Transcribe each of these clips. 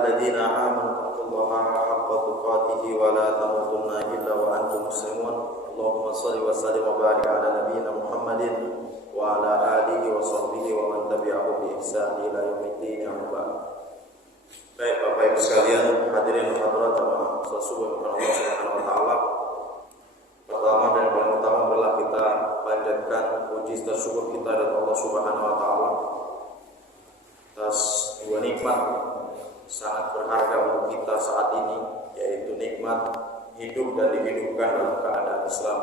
ayyuhalladzina amanu taqullaha haqqa tuqatih wa la tamutunna illa wa antum muslimun. Allahumma shalli wa sallim wa barik ala nabiyyina Muhammadin wa ala alihi wa sahbihi wa man tabi'ahu bi ihsan ila yaumiddin. Baik Bapak Ibu sekalian, hadirin hadirat jamaah salat subuh Allah Subhanahu wa taala. Pertama dan yang paling utama adalah kita panjatkan puji dan syukur kita kepada Allah Subhanahu wa taala atas dua nikmat sangat berharga untuk kita saat ini, yaitu nikmat hidup dan dihidupkan dalam keadaan Islam.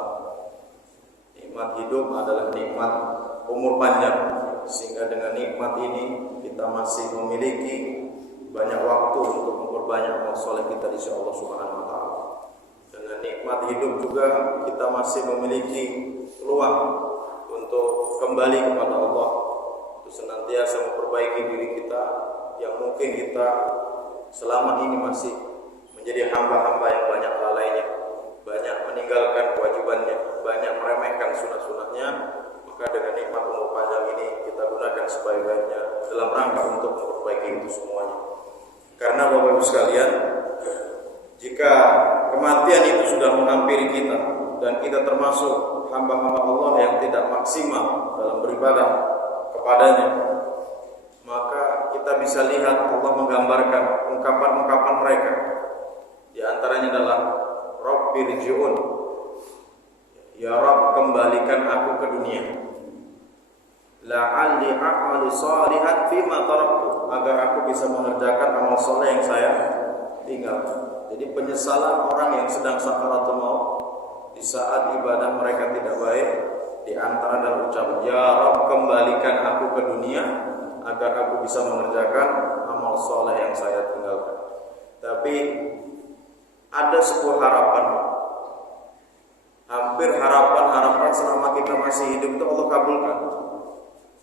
Nikmat hidup adalah nikmat umur panjang, sehingga dengan nikmat ini kita masih memiliki banyak waktu untuk memperbanyak amal soleh kita di sisi Allah Subhanahu wa taala. Dengan nikmat hidup juga kita masih memiliki peluang untuk kembali kepada Allah, untuk senantiasa memperbaiki diri kita yang mungkin kita selama ini masih menjadi hamba-hamba yang banyak lalainya, banyak meninggalkan kewajibannya, banyak meremehkan sunah-sunahnya. Maka dengan nikmat umur panjang ini kita gunakan sebaik-baiknya dalam rangka untuk memperbaiki itu semuanya. Karena Bapak Ibu sekalian, jika kematian itu sudah menghampiri kita dan kita termasuk hamba-hamba Allah yang tidak maksimal dalam beribadah kepadanya, maka kita bisa lihat Allah menggambarkan ungkapan-ungkapan mereka. Di antaranya adalah Rabbirji'un, ya Rabb, kembalikan aku ke dunia. La'alli a'malu shalihan fima taraktu, agar aku bisa mengerjakan amal soleh yang saya tinggalkan. Jadi penyesalan orang yang sedang sakaratul maut di saat ibadah mereka tidak baik, di antara dalam ucapan ya Rabb, kembalikan aku ke dunia agar aku bisa mengerjakan amal soleh yang saya tinggalkan. Tapi ada sebuah harapan, hampir harapan selama kita masih hidup itu Allah kabulkan.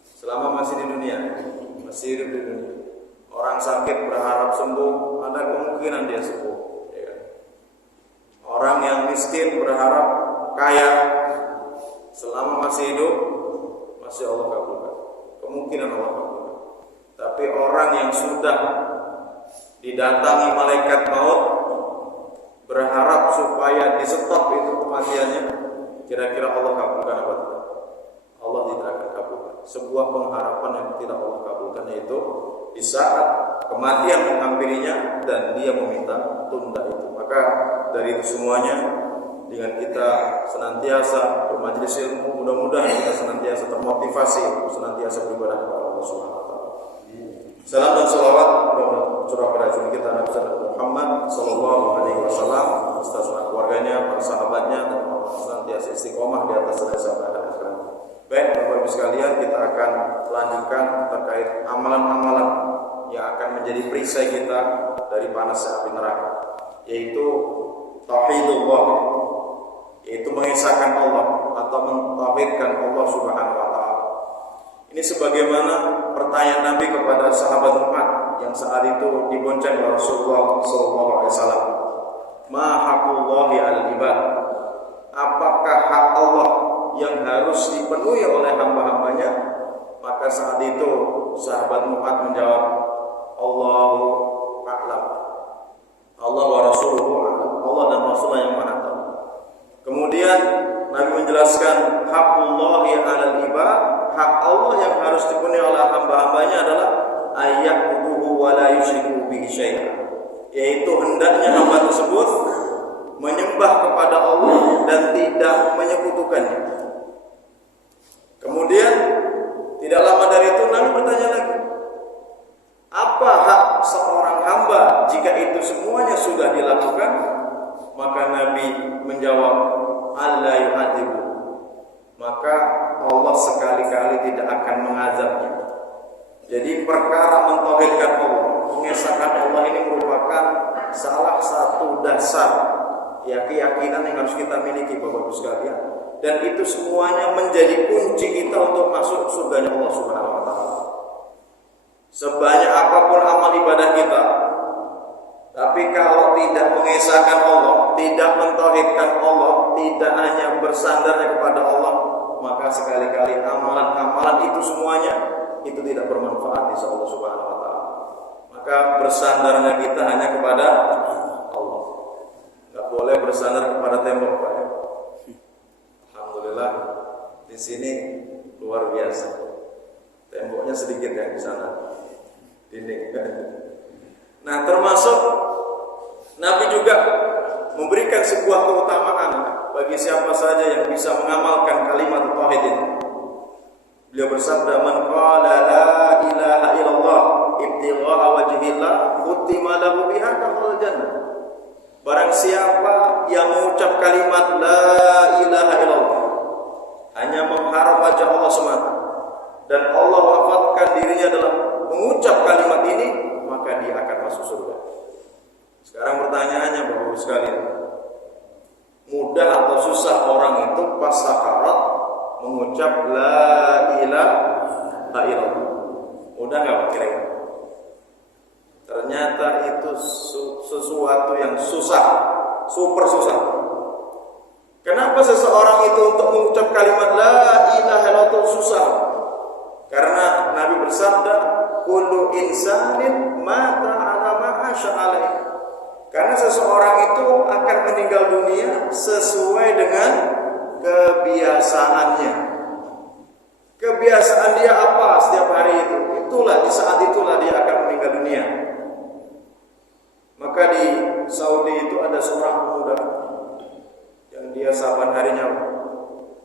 Selama masih di dunia, masih hidup di dunia, orang sakit berharap sembuh, ada kemungkinan dia sembuh, ya kan? Orang yang miskin berharap kaya, selama masih hidup masih Allah kabulkan, kemungkinan Allah kabulkan. Tapi orang yang sudah didatangi malaikat maut berharap supaya di stop itu kematiannya, kira-kira Allah kabulkan apa tidak? Allah tidak akan kabulkan. Sebuah pengharapan yang tidak Allah kabulkan, yaitu di saat kematian menghampirinya dan dia meminta tunda itu. Maka dari itu semuanya, dengan kita senantiasa bermajelis ilmu, mudah-mudahan kita senantiasa termotivasi untuk senantiasa beribadah kepada Allah Subhanahu wa taala. Salam dan salawat curah pada junjungan kita Nabi Muhammad sallallahu alaihi wasallam, beserta keluarganya, para sahabatnya, dan senantiasa istiqomah di atas jalan sampai akhir hayat. Baik Bapak Ibu sekalian, kita akan lanjutkan terkait amalan-amalan yang akan menjadi perisai kita dari panasnya api neraka, yaitu tauhidullah, yaitu mengesahkan Allah atau mentauhidkan Allah Subhanahu wa taala. Ini sebagaimana pertanyaan Nabi kepada sahabat Mu'ad yang saat itu dibonceng oleh Rasulullah sallallahu alaihi wasallam. Ma haqqullahi 'alal ibad? Apakah hak Allah yang harus dipenuhi oleh hamba-hambanya? Maka saat itu sahabat Mu'ad menjawab, Allahu a'lam, Allah wa rasuluhu a'lam, Allah dan Rasulullah yang maha tahu. Kemudian Nabi menjelaskan haqqullahi 'alal ibad, hak Allah yang harus dipenuhi oleh hamba-hambanya adalah ayya'buduhu wa la yusyriku bihi syai'an, yaitu hendaknya hamba tersebut menyembah kepada Allah dan tidak menyekutukannya. Kemudian tidak lama dari itu Nabi bertanya lagi, apa hak seorang hamba jika itu semuanya sudah dilakukan? Maka Nabi menjawab, alla yu'adzibu, maka Allah sekali-kali tidak akan mengazabnya. Jadi perkara mentauhidkan Allah, mengesahkan Allah ini merupakan salah satu dasar keyakinan yang harus kita miliki Bapak Ibu sekalian, dan itu semuanya menjadi kunci kita untuk masuk surganya Allah Subhanahu wa taala. Sebanyak apapun amal ibadah kita, tapi kalau tidak mengesahkan Allah, tidak mentauhidkan Allah, tidak hanya bersandarnya kepada Allah, maka sekali-kali amalan-amalan itu semuanya itu tidak bermanfaat di Allah Subhanahu wa taala. maka bersandarnya kita hanya kepada Allah. Enggak boleh bersandar kepada tembok, Pak. Alhamdulillah di sini luar biasa. Temboknya sedikit yang di sana. Dinding. Nah, termasuk Nabi juga memberikan sebuah keutamaan bagi siapa saja yang bisa mengamalkan kalimat tauhid ini. Beliau bersabda, "Man qala la ilaha illallah ibtigha'a wajhillah khutima lahu biha dakhala jannah." Barang siapa yang mengucap kalimat la ilaha illallah hanya mengharap wajah Allah semata dan Allah wafatkan dirinya dalam mengucap kalimat ini, maka dia akan masuk surga. Sekarang pertanyaannya Bapak Ibu sekalian, mudah atau susah orang itu pas sakarat mengucap la ilaha illallah? Mudah nggak Pak kira-kira? Ternyata itu sesuatu yang susah, super susah. Kenapa seseorang itu untuk mengucap kalimat la ilaha illallah itu susah? Karena Nabi bersabda, kullu insanin mata ala ma asya alaih. Karena seseorang itu akan meninggal dunia sesuai dengan kebiasaannya. Kebiasaan dia apa setiap hari itu? Itulah, di saat itulah dia akan meninggal dunia. Maka di Saudi itu ada seorang pemuda yang dia saban harinya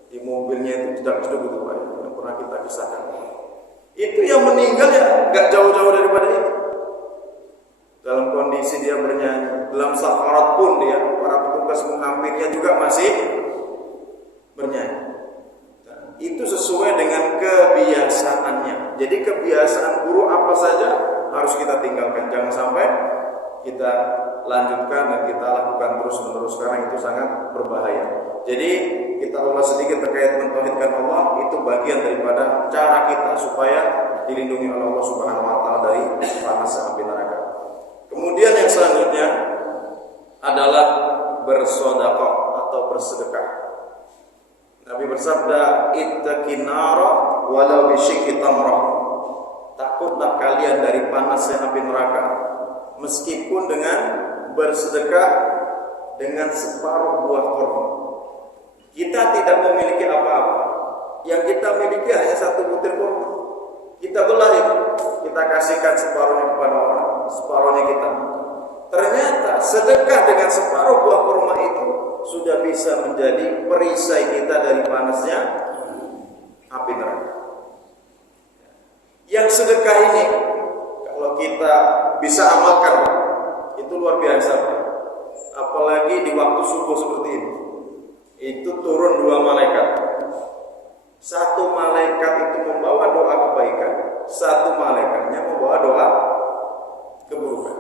di mobilnya itu tidak duduk itu Pak, yang pernah kita kisahkan. Itu yang meninggal ya nggak jauh-jauh daripada itu. Dalam kondisi dia bernyanyi, dalam sakarat pun dia, para petugas menghampirinya juga masih bernyanyi. Nah, itu sesuai dengan kebiasaannya. Jadi kebiasaan buruk apa saja harus kita tinggalkan. Jangan sampai kita lanjutkan dan kita lakukan terus-menerus, karena itu sangat berbahaya. Jadi kita ulas sedikit terkait mentauhidkan Allah, itu bagian daripada cara kita supaya dilindungi oleh Allah Subhanahu wa taala dari panas api neraka. Kemudian yang selanjutnya adalah bersedekah atau bersedekah. Nabi bersabda, "Ittaqin nara walau bisyikki tamrah." Takutlah kalian dari panasnya api neraka meskipun dengan bersedekah dengan separuh buah kurma. Kita tidak memiliki apa-apa. Yang kita miliki hanya satu butir kurma. Kita belah itu, kita kasihkan separuhnya kepada orang, separuhnya kita. Ternyata sedekah dengan separuh buah kurma itu sudah bisa menjadi perisai kita dari panasnya api neraka. Yang sedekah ini kalau kita bisa amalkan, itu luar biasa. Apalagi di waktu subuh seperti ini. Itu turun dua malaikat. Satu malaikat itu membawa doa kebaikan, satu malaikatnya membawa doa keburukan.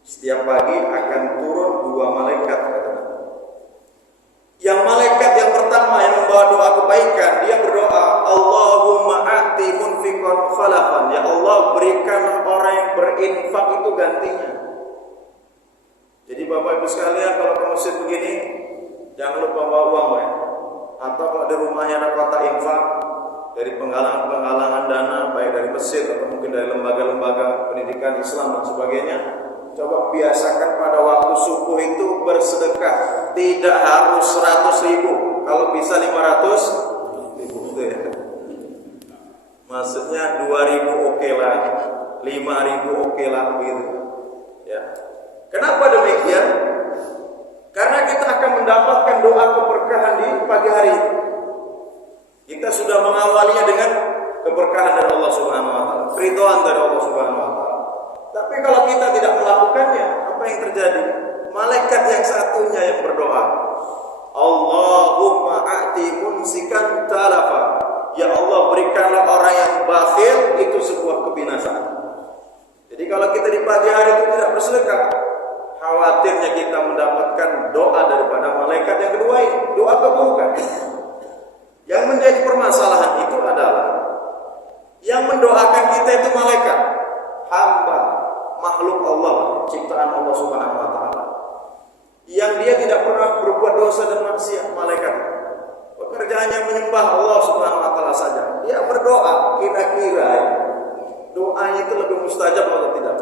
Setiap pagi akan turun dua malaikat, kata Nabi. Yang malaikat yang pertama yang membawa doa kebaikan, dia berdoa, Allahumma a'ti munfiqan khalafan. Ya Allah, berikan orang yang berinfak itu gantinya. Jadi Bapak Ibu sekalian, kalau ke masjid begini, jangan lupa bawa uang ya. Atau kalau di rumahnya ada kotak infak dari penggalangan dana, baik dari masjid atau mungkin dari lembaga-lembaga pendidikan Islam dan sebagainya, coba biasakan pada waktu subuh itu bersedekah. Tidak harus 100.000, kalau bisa 500.000 gitu ya. Maksudnya 2.000 oke lah, 5.000 oke lah gitu ya. Kenapa demikian? Karena kita akan mendapatkan doa keberkahan di pagi hari. Kita sudah mengawalinya dengan keberkahan dari Allah Subhanahu wa taala, ridhoan dari Allah Subhanahu wa taala. Tapi kalau kita tidak melakukannya, apa yang terjadi? Malaikat yang satunya yang berdoa, Allahumma a'ti mumsikan talafa. Ya Allah, berikanlah orang yang bakhil itu sebuah kebinasaan. Jadi kalau kita di pagi hari itu tidak bersedekah, khawatirnya kita mendapatkan doa daripada malaikat yang kedua ini, doa keburukan. Yang menjadi permasalahan itu adalah yang mendoakan kita itu malaikat, hamba, makhluk Allah, ciptaan Allah Subhanahu wa taala. Yang dia tidak pernah berbuat dosa dan maksiat, malaikat. Pekerjaannya menyembah Allah Subhanahu wa taala saja. Dia berdoa, kira-kira doanya itu lebih mustajab atau tidak?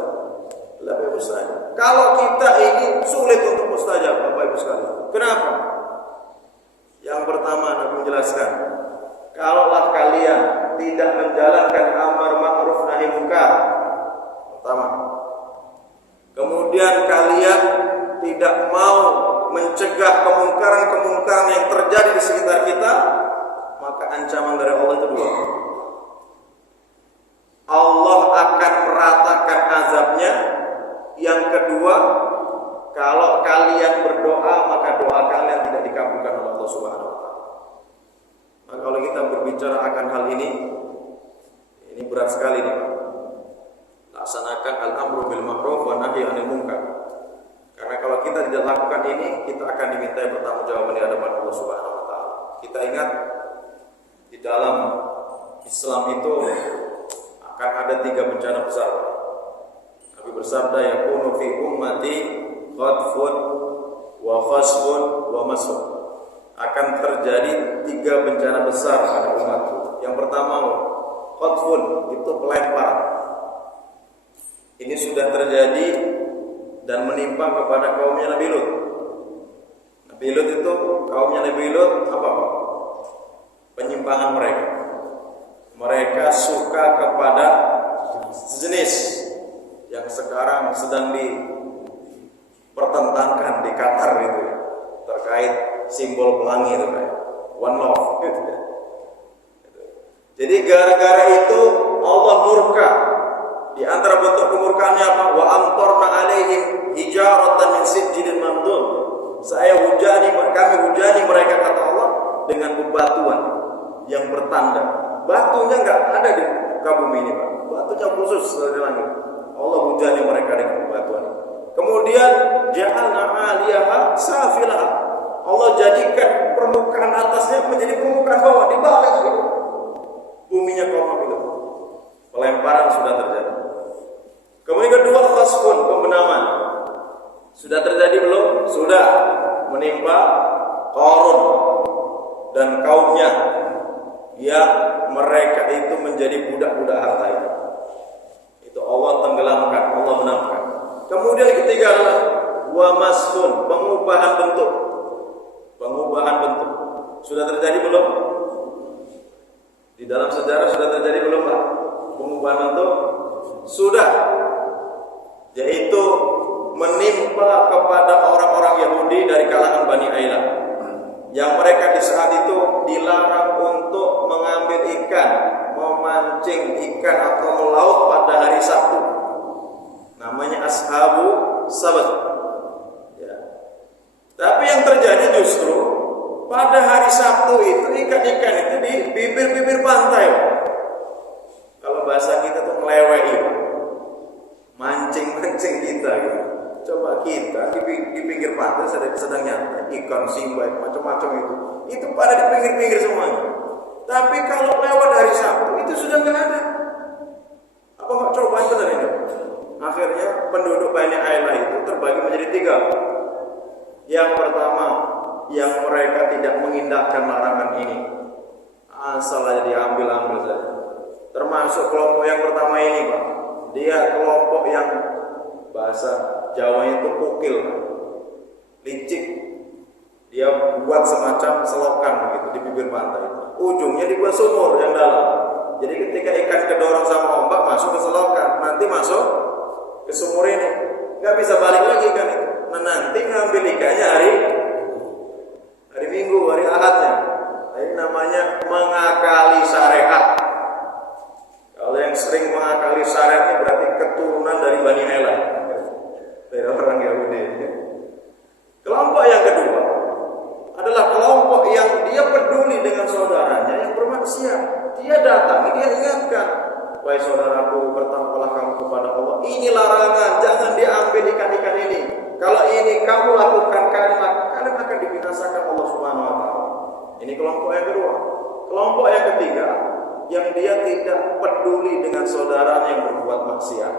tidak menjalankan amar ma'ruf nahi munkar. Pertama. Kemudian kalian tidak mau mencegah kemungkaran-kemungkaran yang terjadi di sekitar kita, maka ancaman dari Allah itu dua. Allah akan meratakan azabnya. Yang kedua, kalau kalian berdoa, maka doa kalian tidak dikabulkan oleh Allah Subhanahu wa taala. Nah, kalau kita berbicara akan hal ini berat sekali nih, Pak. Laksanakan al-amru bil ma'ruf wa nahyi 'anil munkar. Karena kalau kita tidak lakukan ini, kita akan dimintai pertanggungjawaban di hadapan Allah Subhanahu wa taala. Kita ingat di dalam Islam itu akan ada 3 bencana besar. Nabi bersabda, yakunu fi ummati khadfun wa khasfun wa masfun. Akan terjadi 3 bencana besar pada umatku. Yang pertama, khadfun, itu pelemparan. Ini sudah terjadi dan menimpa kepada kaumnya Nabi Lut. Nabi Lut itu, kaumnya Nabi Lut apa? Penyimpangan mereka. Mereka suka kepada sejenis yang sekarang sedang dipertentangkan di Qatar gitu ya, terkait simbol pelangi itu kayak one love gitu ya. Jadi gara-gara itu Allah murka. Di antara bentuk kemurkaannya apa? Wa amtarna alaihim hijaratan min sijilin mamdud. Kami hujani mereka, kata Allah, dengan bebatuan yang bertanda. Batunya enggak ada di muka bumi ini, Pak. Batunya khusus dari langit. Allah hujani mereka dengan bebatuan. Kemudian ja'alna 'aliyaha safilaha. Allah jadikan permukaan atasnya menjadi permukaan bawah, dibalik gitu. Buminya kokoh itu. Pelemparan sudah terjadi. Kemudian kedua, khasfun, pembenaman. Sudah terjadi belum? Sudah. Menimpa Qarun dan kaumnya yang mereka itu menjadi budak-budak harta itu. Itu Allah tenggelamkan, Allah benamkan. Kemudian ketiga adalah wa masfun, pengubahan bentuk. Pengubahan bentuk. Sudah terjadi belum? Di dalam sejarah sudah terjadi belum, Pak? Pengubahan bentuk? Sudah. Yaitu menimpa kepada orang-orang Yahudi dari kalangan Bani Ailah, yang mereka di saat itu dilarang untuk mengambil ikan, memancing ikan atau melaut pada hari Sabtu. Namanya Ashabu Sabat. Ya. Tapi yang terjadi justru pada hari Sabtu itu ikan-ikan itu di bibir-bibir pantai. Kalau bahasa kita tuh ngelewei, mancing-mancing kita gitu. Coba kita di pinggir pantai sedang nyantai, ikan simbai macam-macam itu pada di pinggir-pinggir semuanya. Tapi kalau lewat hari Sabtu itu sudah nggak ada. Apa nggak coba itu dari itu? Akhirnya penduduk Bani Ailah itu terbagi menjadi 3. Yang pertama, yang mereka tidak mengindahkan larangan ini, asal aja diambil-ambil saja. Termasuk kelompok yang pertama ini, Pak. Dia kelompok yang bahasa Jawanya itu kukil, licik. Dia buat semacam selokan begitu di bibir pantai. Ujungnya dibuat sumur yang dalam. Jadi ketika ikan kedorong sama ombak masuk ke selokan, nanti masuk ke sumur ini, nggak bisa balik lagi kan itu. Nah nanti ngambil ikannya hari Minggu, hari Ahadnya. Ini namanya mengakali syariat. Kalau yang sering mengakali syariat ini berarti keturunan dari Bani Ailah, dari orang Yahudi. Kelompok yang kedua adalah kelompok yang dia peduli dengan saudaranya yang bermaksiat. Dia datang, dia ingatkan, wahai saudaraku, bertakwalah kamu kepada Allah. Ini larangan, jangan diambil ikan-ikan ini. Kalau ini kamu lakukan, kalian akan dibinasakan Allah Subhanahu wa taala. Ini kelompok yang kedua. Kelompok yang ketiga, yang dia tidak peduli dengan saudaranya yang berbuat maksiat.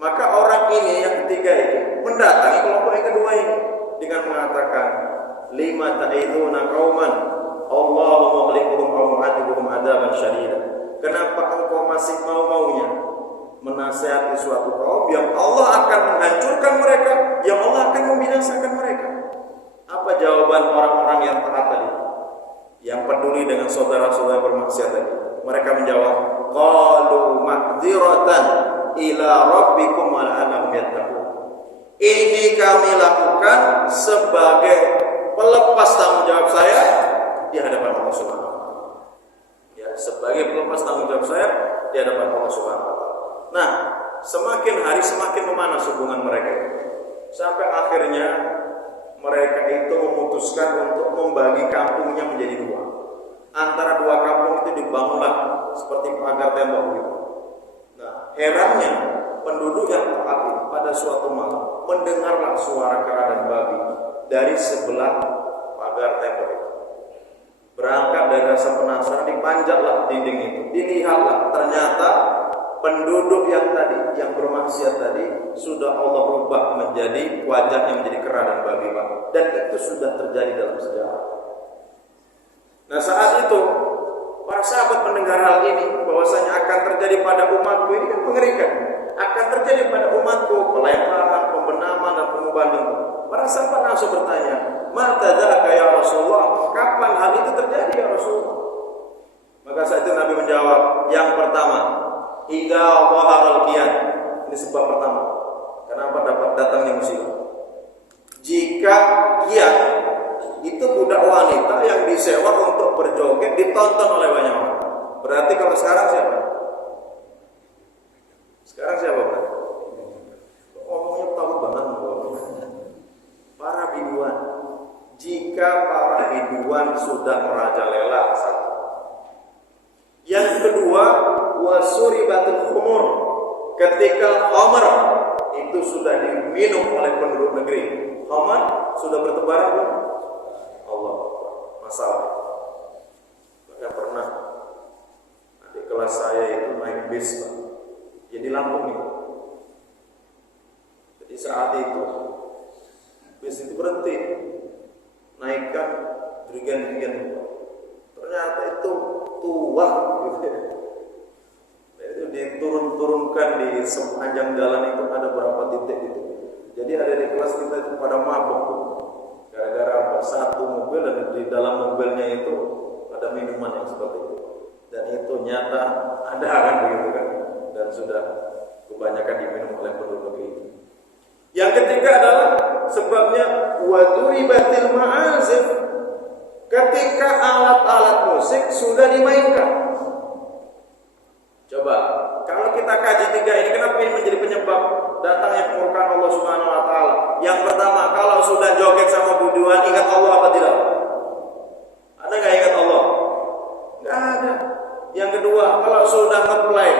Maka orang ini yang ketiga ini mendatangi kelompok yang kedua ini dengan mengatakan, lima ta'iduna qauman Allahu muhlikuhum aw mu'adzibuhum adzaban syadida. Kenapa engkau masih mau-maunya menasihati suatu kaum yang Allah akan menghancurkan mereka, yang Allah akan membinasakan mereka? Apa jawaban orang-orang yang taat tadi, yang peduli dengan saudara-saudara bermaksiat tadi? Mereka menjawab, ma'dziratan ila rabbikum la'allahum yattaqun. Ini kami lakukan sebagai pelepas tanggung jawab saya di hadapan Allah Subhanahu wa taala. Ya, sebagai pelepas tanggung jawab saya di hadapan Allah Subhanahu wa taala. Nah, semakin hari semakin memanas hubungan mereka. Sampai akhirnya mereka itu memutuskan untuk membagi kampungnya menjadi dua. Antara dua kampung itu dibangunlah seperti pagar tembok gitu. Nah, herannya penduduk yang taat itu pada suatu malam mendengarlah suara kera dan babi dari sebelah pagar tembok itu. Berangkat dari rasa penasaran, dipanjatlah dinding itu. Dilihatlah, ternyata penduduk yang tadi, yang bermaksiat tadi, sudah Allah rubah menjadi wajahnya menjadi kera dan babi, Pak. Dan itu sudah terjadi dalam sejarah. Nah, saat itu para sahabat mendengar hal ini, bahwasanya akan terjadi pada umatku, ini kan mengerikan. Akan terjadi pada umatku pelemparan, pembenaman dan pengubahan bentuk. Para sahabat langsung bertanya, "Mata dzaka ya Rasulullah?" Kapan hal itu terjadi ya Rasulullah? Maka saat itu Nabi menjawab, yang pertama, idza dhaharal qiyam. Ini sebab pertama. Kenapa dapat datangnya musibah? Jika qiyam itu budak wanita yang disewa untuk berjoget, ditonton oleh banyak orang. Berarti kalau sekarang siapa? Sekarang siapa, Pak? Ngomongnya tahu banget. Para biduan. Jika para biduan sudah merajalela, satu. Yang kedua, wasuribatul khumur. Ketika khamar itu sudah diminum oleh penduduk negeri. Khamar sudah bertebaran belum? Allah, masalah. Maka pernah adik kelas saya itu naik bis, Pak. Jadi Lampung nih. Jadi saat itu bis itu berhenti, naikkan jerigen-jerigen. Ternyata itu tua, gitu ya. Itu diturunkan di sepanjang jalan itu ada berapa titik itu. Jadi ada di kelas kita itu pada mabuk. Gara-gara satu mobil dan di dalam mobilnya itu ada minuman yang seperti itu. Dan itu nyata ada kan begitu kan. Dan sudah kebanyakan diminum oleh penduduk itu. Yang ketiga adalah sebabnya waduribatil ma'azif. Ketika alat-alat musik sudah dimainkan. Coba, kalau kita kaji tiga ini, kenapa ini menjadi penyebab datangnya kemurkaan Allah Subhanahu wa taala? Yang pertama, kalau sudah joget sama buduan, ingat Allah apa tidak? Ada enggak ingat Allah? Enggak ada. Yang kedua, kalau sudah ngeplay,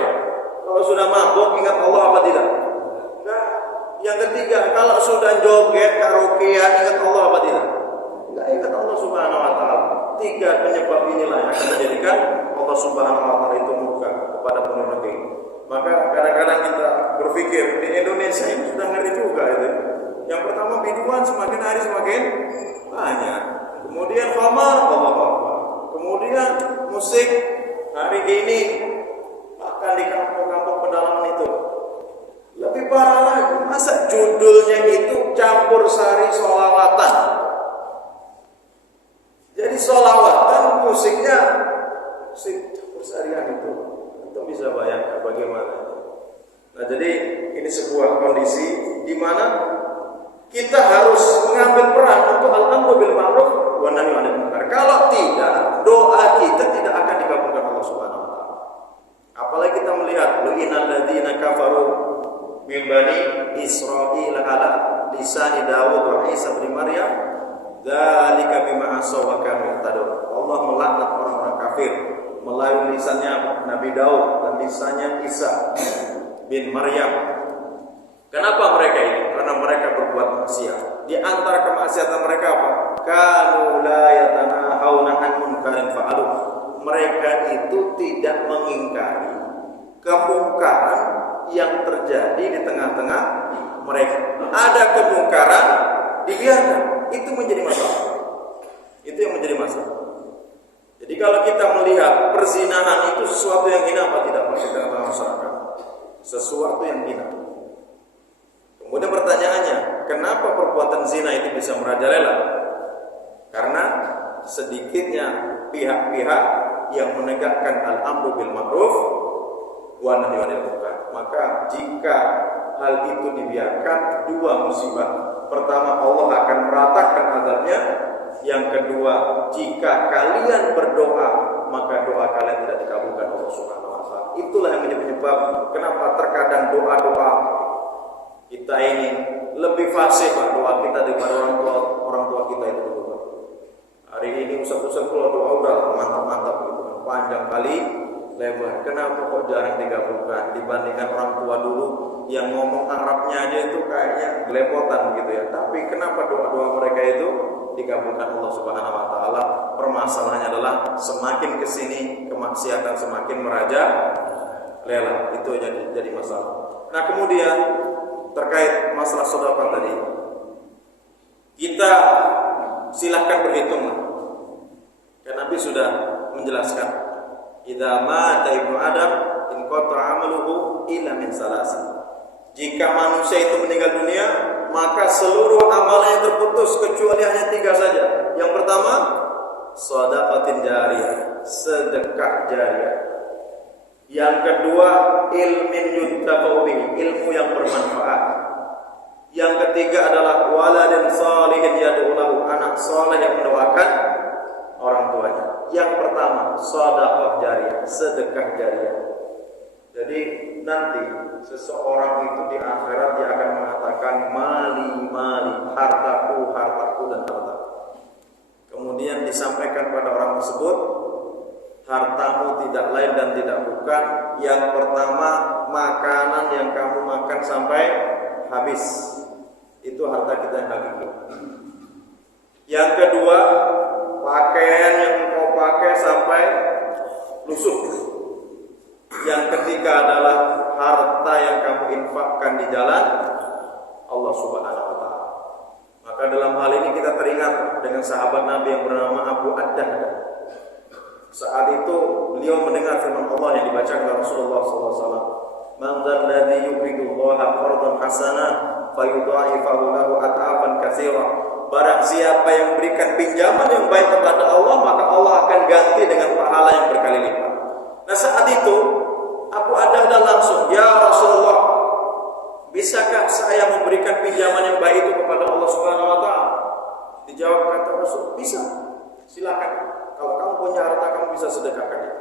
kalau sudah mabuk, ingat Allah apa tidak? Enggak. Yang ketiga, kalau sudah joget karaokean, ingat Allah apa tidak? Enggak ingat Allah Subhanahu wa taala. Tiga penyebab inilah yang akan menjadikan Allah Subhanahu wa taala itu murka kepada penduduk negeri. Maka kadang-kadang kita berpikir di Indonesia ini sudah ngeri juga itu. Yang pertama biduan semakin hari semakin banyak. Kemudian khamar, Allah Akbar. Kemudian musik hari ini bahkan di kampung-kampung pedalaman itu lebih parah lagi. Masa judulnya itu campur sari sholawatan. Jadi sholawatan musiknya musik campur sarian itu bisa bayangkan bagaimana. Nah, jadi ini sebuah kondisi di mana kita harus mengambil peran untuk al-amru bil ma'ruf wa nahyi 'anil munkar. Kalau tidak, doa kita tidak akan dikabulkan Allah Subhanahu wa taala. Apalagi kita melihat lu'inal ladzina kafaru min bani Israil ala lisani Daud wa Isa bin Maryam dzalika bima asaw wa kanu ya'tadun. Allah melaknat orang-orang kafir melalui lisannya Nabi Daud dan lisannya Isa bin Maryam. Kenapa mereka ini? Karena mereka berbuat maksiat. Di antara kemaksiatan mereka apa? Kanu la yatanahawna 'an munkarin fa'alu. Mereka itu tidak mengingkari kemungkaran yang terjadi di tengah-tengah mereka. Ada kemungkaran dibiarkan. Itu menjadi masalah. Itu yang menjadi masalah. Jadi kalau kita melihat perzinahan itu sesuatu yang hina apa tidak di tengah masyarakat? Sesuatu yang hina. Kemudian pertanyaannya, kenapa perbuatan zina itu bisa merajalela? Karena sedikitnya pihak-pihak yang menegakkan al-amru bil ma'ruf wa nahyi 'anil munkar. Maka jika hal itu dibiarkan, dua musibah. Pertama, Allah akan meratakan azabnya. Yang kedua, jika kalian berdoa, maka doa kalian tidak dikabulkan Allah Subhanahu wa taala. Itulah yang menjadi penyebab kenapa terkadang doa-doa kita ini lebih fasih Pak, doa kita daripada orang tua kita itu dulu. Hari ini ustaz-ustaz kalau doa udah mantap-mantap gitu kan, panjang kali lebar. Kenapa kok jarang dikabulkan dibandingkan orang tua dulu yang ngomong Arabnya aja itu kayaknya gelepotan gitu ya. Tapi kenapa doa-doa mereka itu dikabulkan Allah Subhanahu wa taala? Permasalahannya adalah semakin kesini kemaksiatan semakin merajalela. Itu jadi masalah. Nah, kemudian terkait masalah sedekah tadi, kita silahkan berhitung. Dan Nabi sudah menjelaskan, idza mata ibnu adam in qata amaluhu illa min salasa. Jika manusia itu meninggal dunia, maka seluruh amalnya terputus kecuali hanya 3 saja. Yang pertama, shadaqatin jariyah, sedekah jariyah. Yang kedua, ilmin yuntafa'u bihi, ilmu yang bermanfaat. Yang ketiga adalah waladin shalihin yad'u lahu, anak saleh yang mendoakan orang tuanya. Yang pertama, shadaqah jariyah, sedekah jariyah. Jadi nanti seseorang itu di akhirat dia akan mengatakan mali, hartaku, dan hartaku. Kemudian disampaikan pada orang tersebut, hartamu tidak lain dan tidak bukan. Yang pertama, makanan yang kamu makan sampai habis, itu harta kita yang hakiki. Yang kedua, pakaian yang kau pakai sampai lusuh. Yang ketiga adalah harta yang kamu infakkan di jalan Allah Subhanahu wa taala. Maka dalam hal ini kita teringat dengan sahabat Nabi yang bernama Abu Addah. Saat itu beliau mendengar firman Allah yang dibacakan oleh Rasulullah SAW. Man dzalladzi yuqridu Allaha qardan hasanah fayudha'ifahu lahu at'afan katsira. Barang siapa yang memberikan pinjaman yang baik kepada Allah, maka Allah akan ganti dengan pahala yang berkali lipat. Nah, saat itu Abu Addah langsung, ya Rasulullah, bisakah saya memberikan pinjaman yang baik itu kepada Allah Subhanahu wa taala? Dijawab kata Rasul, bisa. Silakan. Kalau kamu punya harta, kamu bisa sedekahkan itu.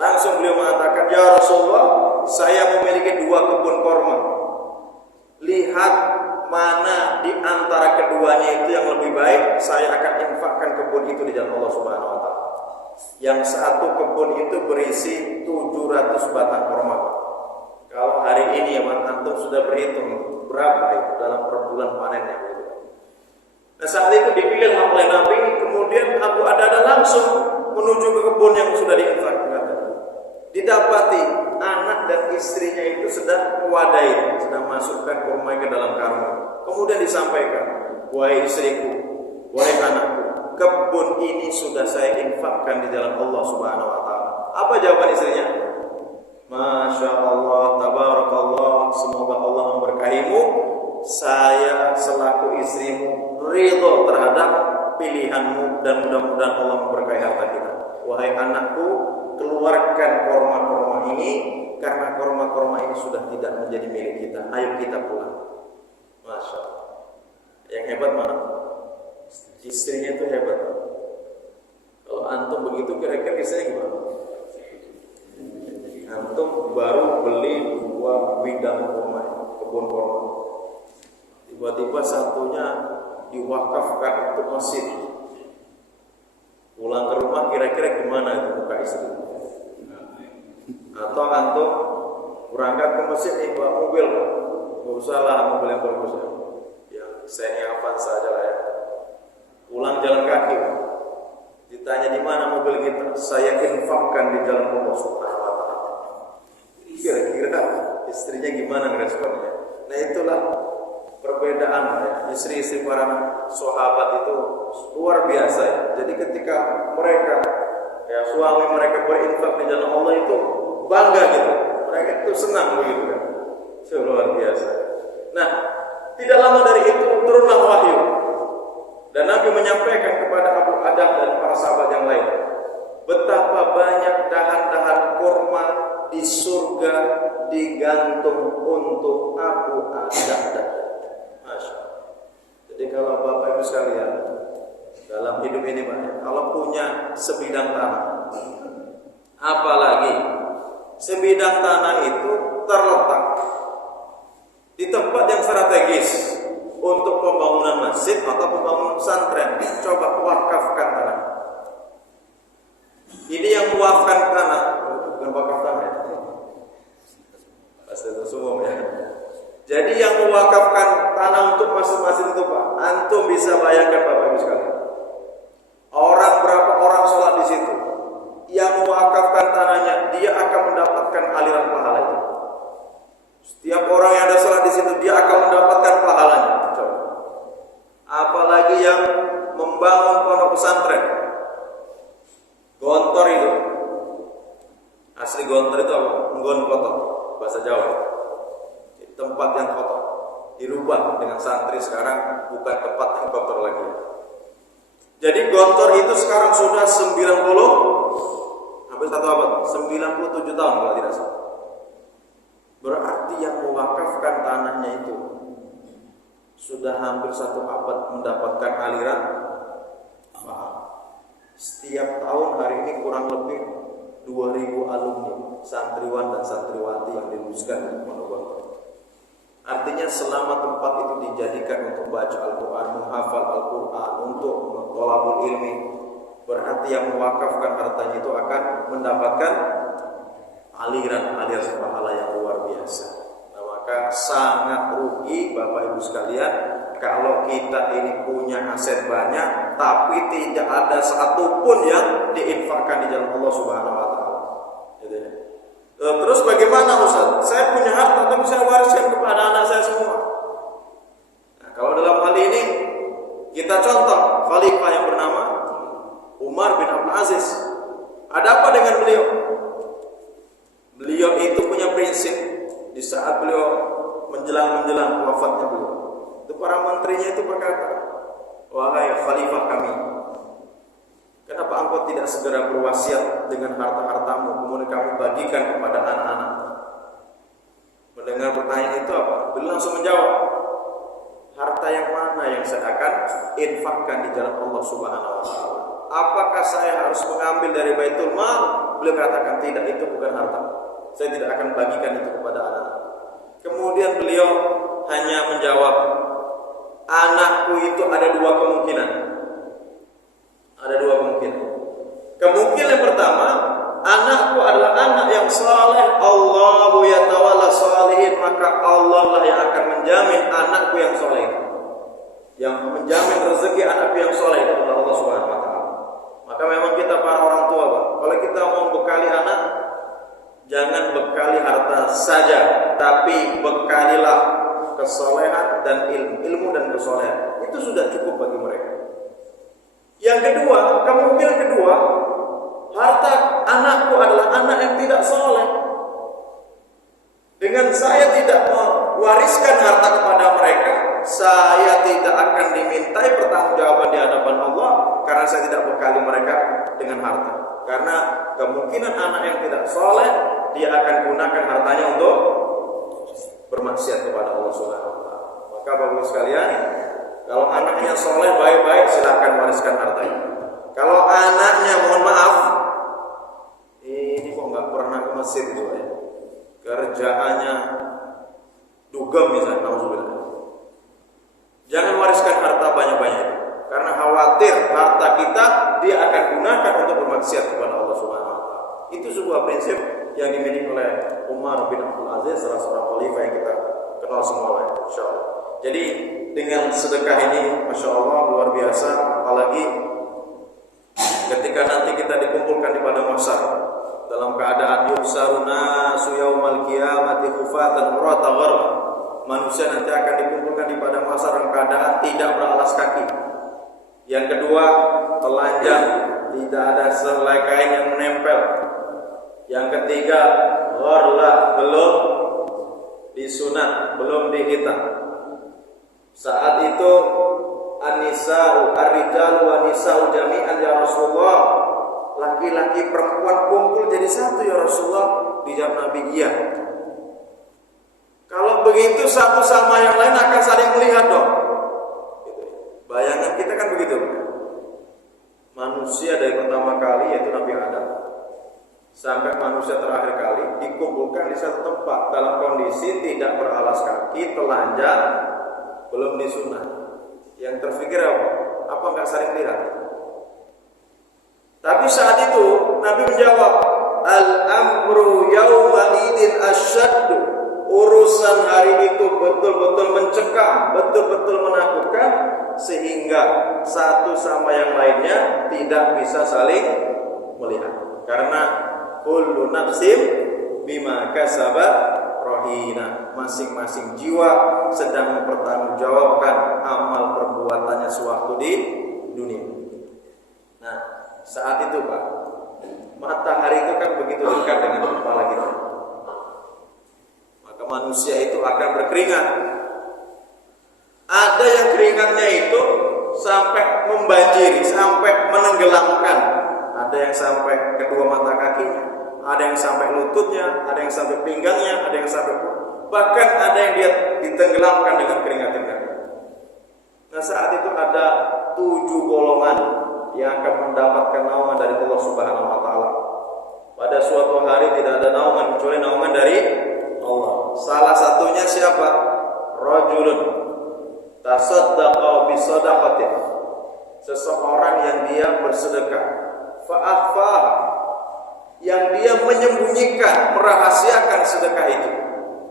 Langsung beliau mengatakan, ya Rasulullah, saya memiliki 2 kebun korma. Lihat mana di antara keduanya itu yang lebih baik, saya akan infakkan kebun itu di jalan Allah Subhanahu wa taala. Yang satu kebun itu berisi 700 batang korma. Kalau hari ini ya antum sudah berhitung berapa itu dalam per bulan panennya gitu. Nah, saat itu dipilih oleh Nabi, kemudian Abu Addah langsung menuju ke kebun yang sudah diinfakkan. Didapati anak dan istrinya itu sedang wadai, sedang masukkan kurma ke dalam karung. Kemudian disampaikan, wahai istriku, wahai anakku, kebun ini sudah saya infakkan di jalan Allah Subhanahu wa taala. Apa jawaban istrinya? Masya Allah, tabarakallah, semoga Allah memberkahimu. Saya selaku istrimu ridho terhadap pilihanmu dan mudah-mudahan Allah memberkahi harta kita. Wahai anakku, keluarkan korma-korma ini karena korma-korma ini sudah tidak menjadi milik kita. Ayo kita pulang. Masya Allah. Yang hebat mana? Istrinya itu hebat. Kalau antum begitu kira-kira istrinya gimana? Antum baru beli 2 bidang kurma, kebun kurma. Tiba-tiba satunya diwakafkan untuk masjid. Pulang ke rumah kira-kira gimana itu muka istri? Atau antum berangkat ke masjid nih bawa mobil, nggak usah lah mobil yang bagus ya, saya Avanza saja lah ya. Pulang jalan kaki, ditanya di mana mobil kita? Saya infakkan di jalan Allah Subhanahu wa taala. Kira-kira istrinya gimana responnya? Nah, itulah perbedaan ya. Istri-istri para sahabat itu luar biasa ya. Jadi ketika mereka ya suami mereka berinfak di jalan Allah itu bangga gitu. Mereka itu senang begitu kan. Itu luar biasa. Nah, tidak lama dari itu turunlah wahyu. Dan Nabi menyampaikan kepada Abu Addah dan para sahabat yang lain betapa banyak dahan-dahan kurma di surga digantung untuk Abu Adada. Masya Allah. Jadi kalau Bapak Ibu sekalian dalam hidup ini Pak, kalau punya sebidang tanah, apalagi sebidang tanah itu terletak di tempat yang strategis untuk pembangunan masjid atau pembangunan pesantren, coba wakafkan tanah. Ini yang mewakafkan tanah, bukan wakaf tanah ya. Pasti itu umum ya. Jadi yang mewakafkan tanah untuk masjid-masjid itu Pak, antum bisa bayangkan Bapak Ibu sekalian. Orang berapa orang sholat di situ, yang mewakafkan tanahnya, dia akan mendapatkan aliran pahala itu. Setiap orang yang ada sholat di situ, dia akan mendapatkan pahalanya. Coba. Apalagi yang membangun pondok pesantren, gontor itu, asli gontor itu apa? Nggon kotor, bahasa Jawa. Tempat yang kotor dirubah dengan santri sekarang bukan tempat yang kotor lagi. Jadi gontor itu sekarang sudah 90, hampir satu abad, 97 tahun kalau tidak salah. Berarti yang mewakafkan tanahnya itu sudah hampir satu abad mendapatkan aliran. Setiap tahun hari ini kurang lebih 2000 alumni santriwan dan santriwati yang diluluskan dari pondok gontor. Artinya selama tempat itu dijadikan untuk baca Al-Quran, menghafal Al-Quran, untuk thalabul ilmi, berarti yang mewakafkan hartanya itu akan mendapatkan aliran pahala yang luar biasa. Nah, maka sangat rugi Bapak Ibu sekalian kalau kita ini punya aset banyak tapi tidak ada satupun yang diinfakkan di jalan Allah Subhanahu wa taala. Gitu ya. Terus bagaimana Ustaz? Saya punya harta tapi saya wariskan kepada anak saya semua. Nah, kalau dalam hal ini kita contoh khalifah yang bernama Umar bin Abdul Aziz. Ada apa dengan beliau? Beliau itu punya prinsip di saat beliau menjelang wafatnya beliau. Itu para menterinya itu berkata, "Wahai khalifah kami, kenapa engkau tidak segera berwasiat dengan harta-hartamu, kemudian kamu bagikan kepada anak-anak?" Mendengar pertanyaan itu apa? Beliau langsung menjawab, "Harta yang mana yang saya akan infakkan di jalan Allah Subhanahu wa taala? Apakah saya harus mengambil dari Baitul Mal?" Beliau katakan, "Tidak, itu bukan harta. Saya tidak akan bagikan itu kepada anak." Kemudian beliau hanya menjawab, "Anakku itu ada dua kemungkinan. Ada dua kemungkinan. Kemungkinan yang pertama, anakku adalah anak yang saleh, Allahu yatawalla shalihin, maka Allah lah yang akan menjamin anakku yang saleh. Yang menjamin rezeki anakku yang saleh itu adalah Allah Subhanahu wa taala." Maka memang kita para orang tua, Pak, kalau kita mau bekali anak, jangan bekali harta saja, tapi bekalilah kesolehan dan ilmu dan kesolehan. Itu sudah cukup bagi mereka. Yang kedua, kemungkinan kedua, harta anakku adalah anak yang tidak soleh. Dengan saya tidak mewariskan harta kepada mereka, saya tidak akan dimintai pertanggungjawaban di hadapan Allah karena saya tidak bekali mereka dengan harta. Karena kemungkinan anak yang tidak soleh, dia akan gunakan hartanya untuk bermaksiat kepada Allah Subhanahu wa taala. Maka Bapak sekalian, kalau anaknya soleh baik-baik, silakan wariskan hartanya. Kalau anaknya mohon maaf, ini kok nggak pernah ke masjid itu ya, kerjaannya dugem misalnya, nauzubillah. Jangan wariskan harta banyak-banyak, karena khawatir harta kita dia akan gunakan untuk bermaksiat kepada Allah Subhanahu wa taala. Itu sebuah prinsip yang dimiliki oleh Umar bin Abdul Aziz, salah seorang khalifah yang kita kenal semua, insyaallah. Jadi dengan sedekah ini, masya Allah luar biasa, apalagi ketika nanti kita dikumpulkan di padang mahsyar dalam keadaan yuhsaruna suyaumal qiyamati hufatan urata ghurla. Manusia nanti akan dikumpulkan di padang mahsyar dalam keadaan tidak beralas kaki. Yang kedua, telanjang, tidak ada selai kain yang menempel. Yang ketiga, ghurla, belum disunat, belum dihitam. Saat itu an-nisa'u ar-rijalu wa nisa'u jami'an ya Rasulullah. Laki-laki perempuan kumpul jadi satu ya Rasulullah. Dijawab Nabi, iya. Kalau begitu satu sama yang lain akan saling melihat dong. Bayangan kita kan begitu. Manusia dari pertama kali yaitu Nabi Adam sampai manusia terakhir kali dikumpulkan di satu tempat dalam kondisi tidak beralas kaki, telanjang, belum disunat. Yang terfikir apa? Apa nggak saling lihat? Tapi saat itu Nabi menjawab, al-amru yauma idin asyaddu. Urusan hari itu betul-betul mencekam, betul-betul menakutkan, sehingga satu sama yang lainnya tidak bisa saling melihat. Karena kullu nafsin bima kasabat rahina. Masing-masing jiwa sedang mempertanggungjawabkan amal perbuatannya sewaktu di dunia. Nah, saat itu Pak, matahari itu kan begitu dekat dengan kepala kita. Maka manusia itu akan berkeringat. Ada yang keringatnya itu sampai membanjiri, sampai menenggelamkan. Ada yang sampai kedua mata kakinya, ada yang sampai lututnya, ada yang sampai pinggangnya, ada yang sampai, bahkan ada yang dia ditenggelamkan dengan keringat-keringat. Nah, saat itu ada 7 golongan yang akan mendapatkan naungan dari Allah Subhanahu wa taala. Pada suatu hari tidak ada naungan kecuali naungan dari Allah. Salah satunya siapa? Rajulun tasaddaqa bi shadaqatin. Seseorang yang dia bersedekah, fa'akhfah, yang dia menyembunyikan, merahasiakan sedekah itu.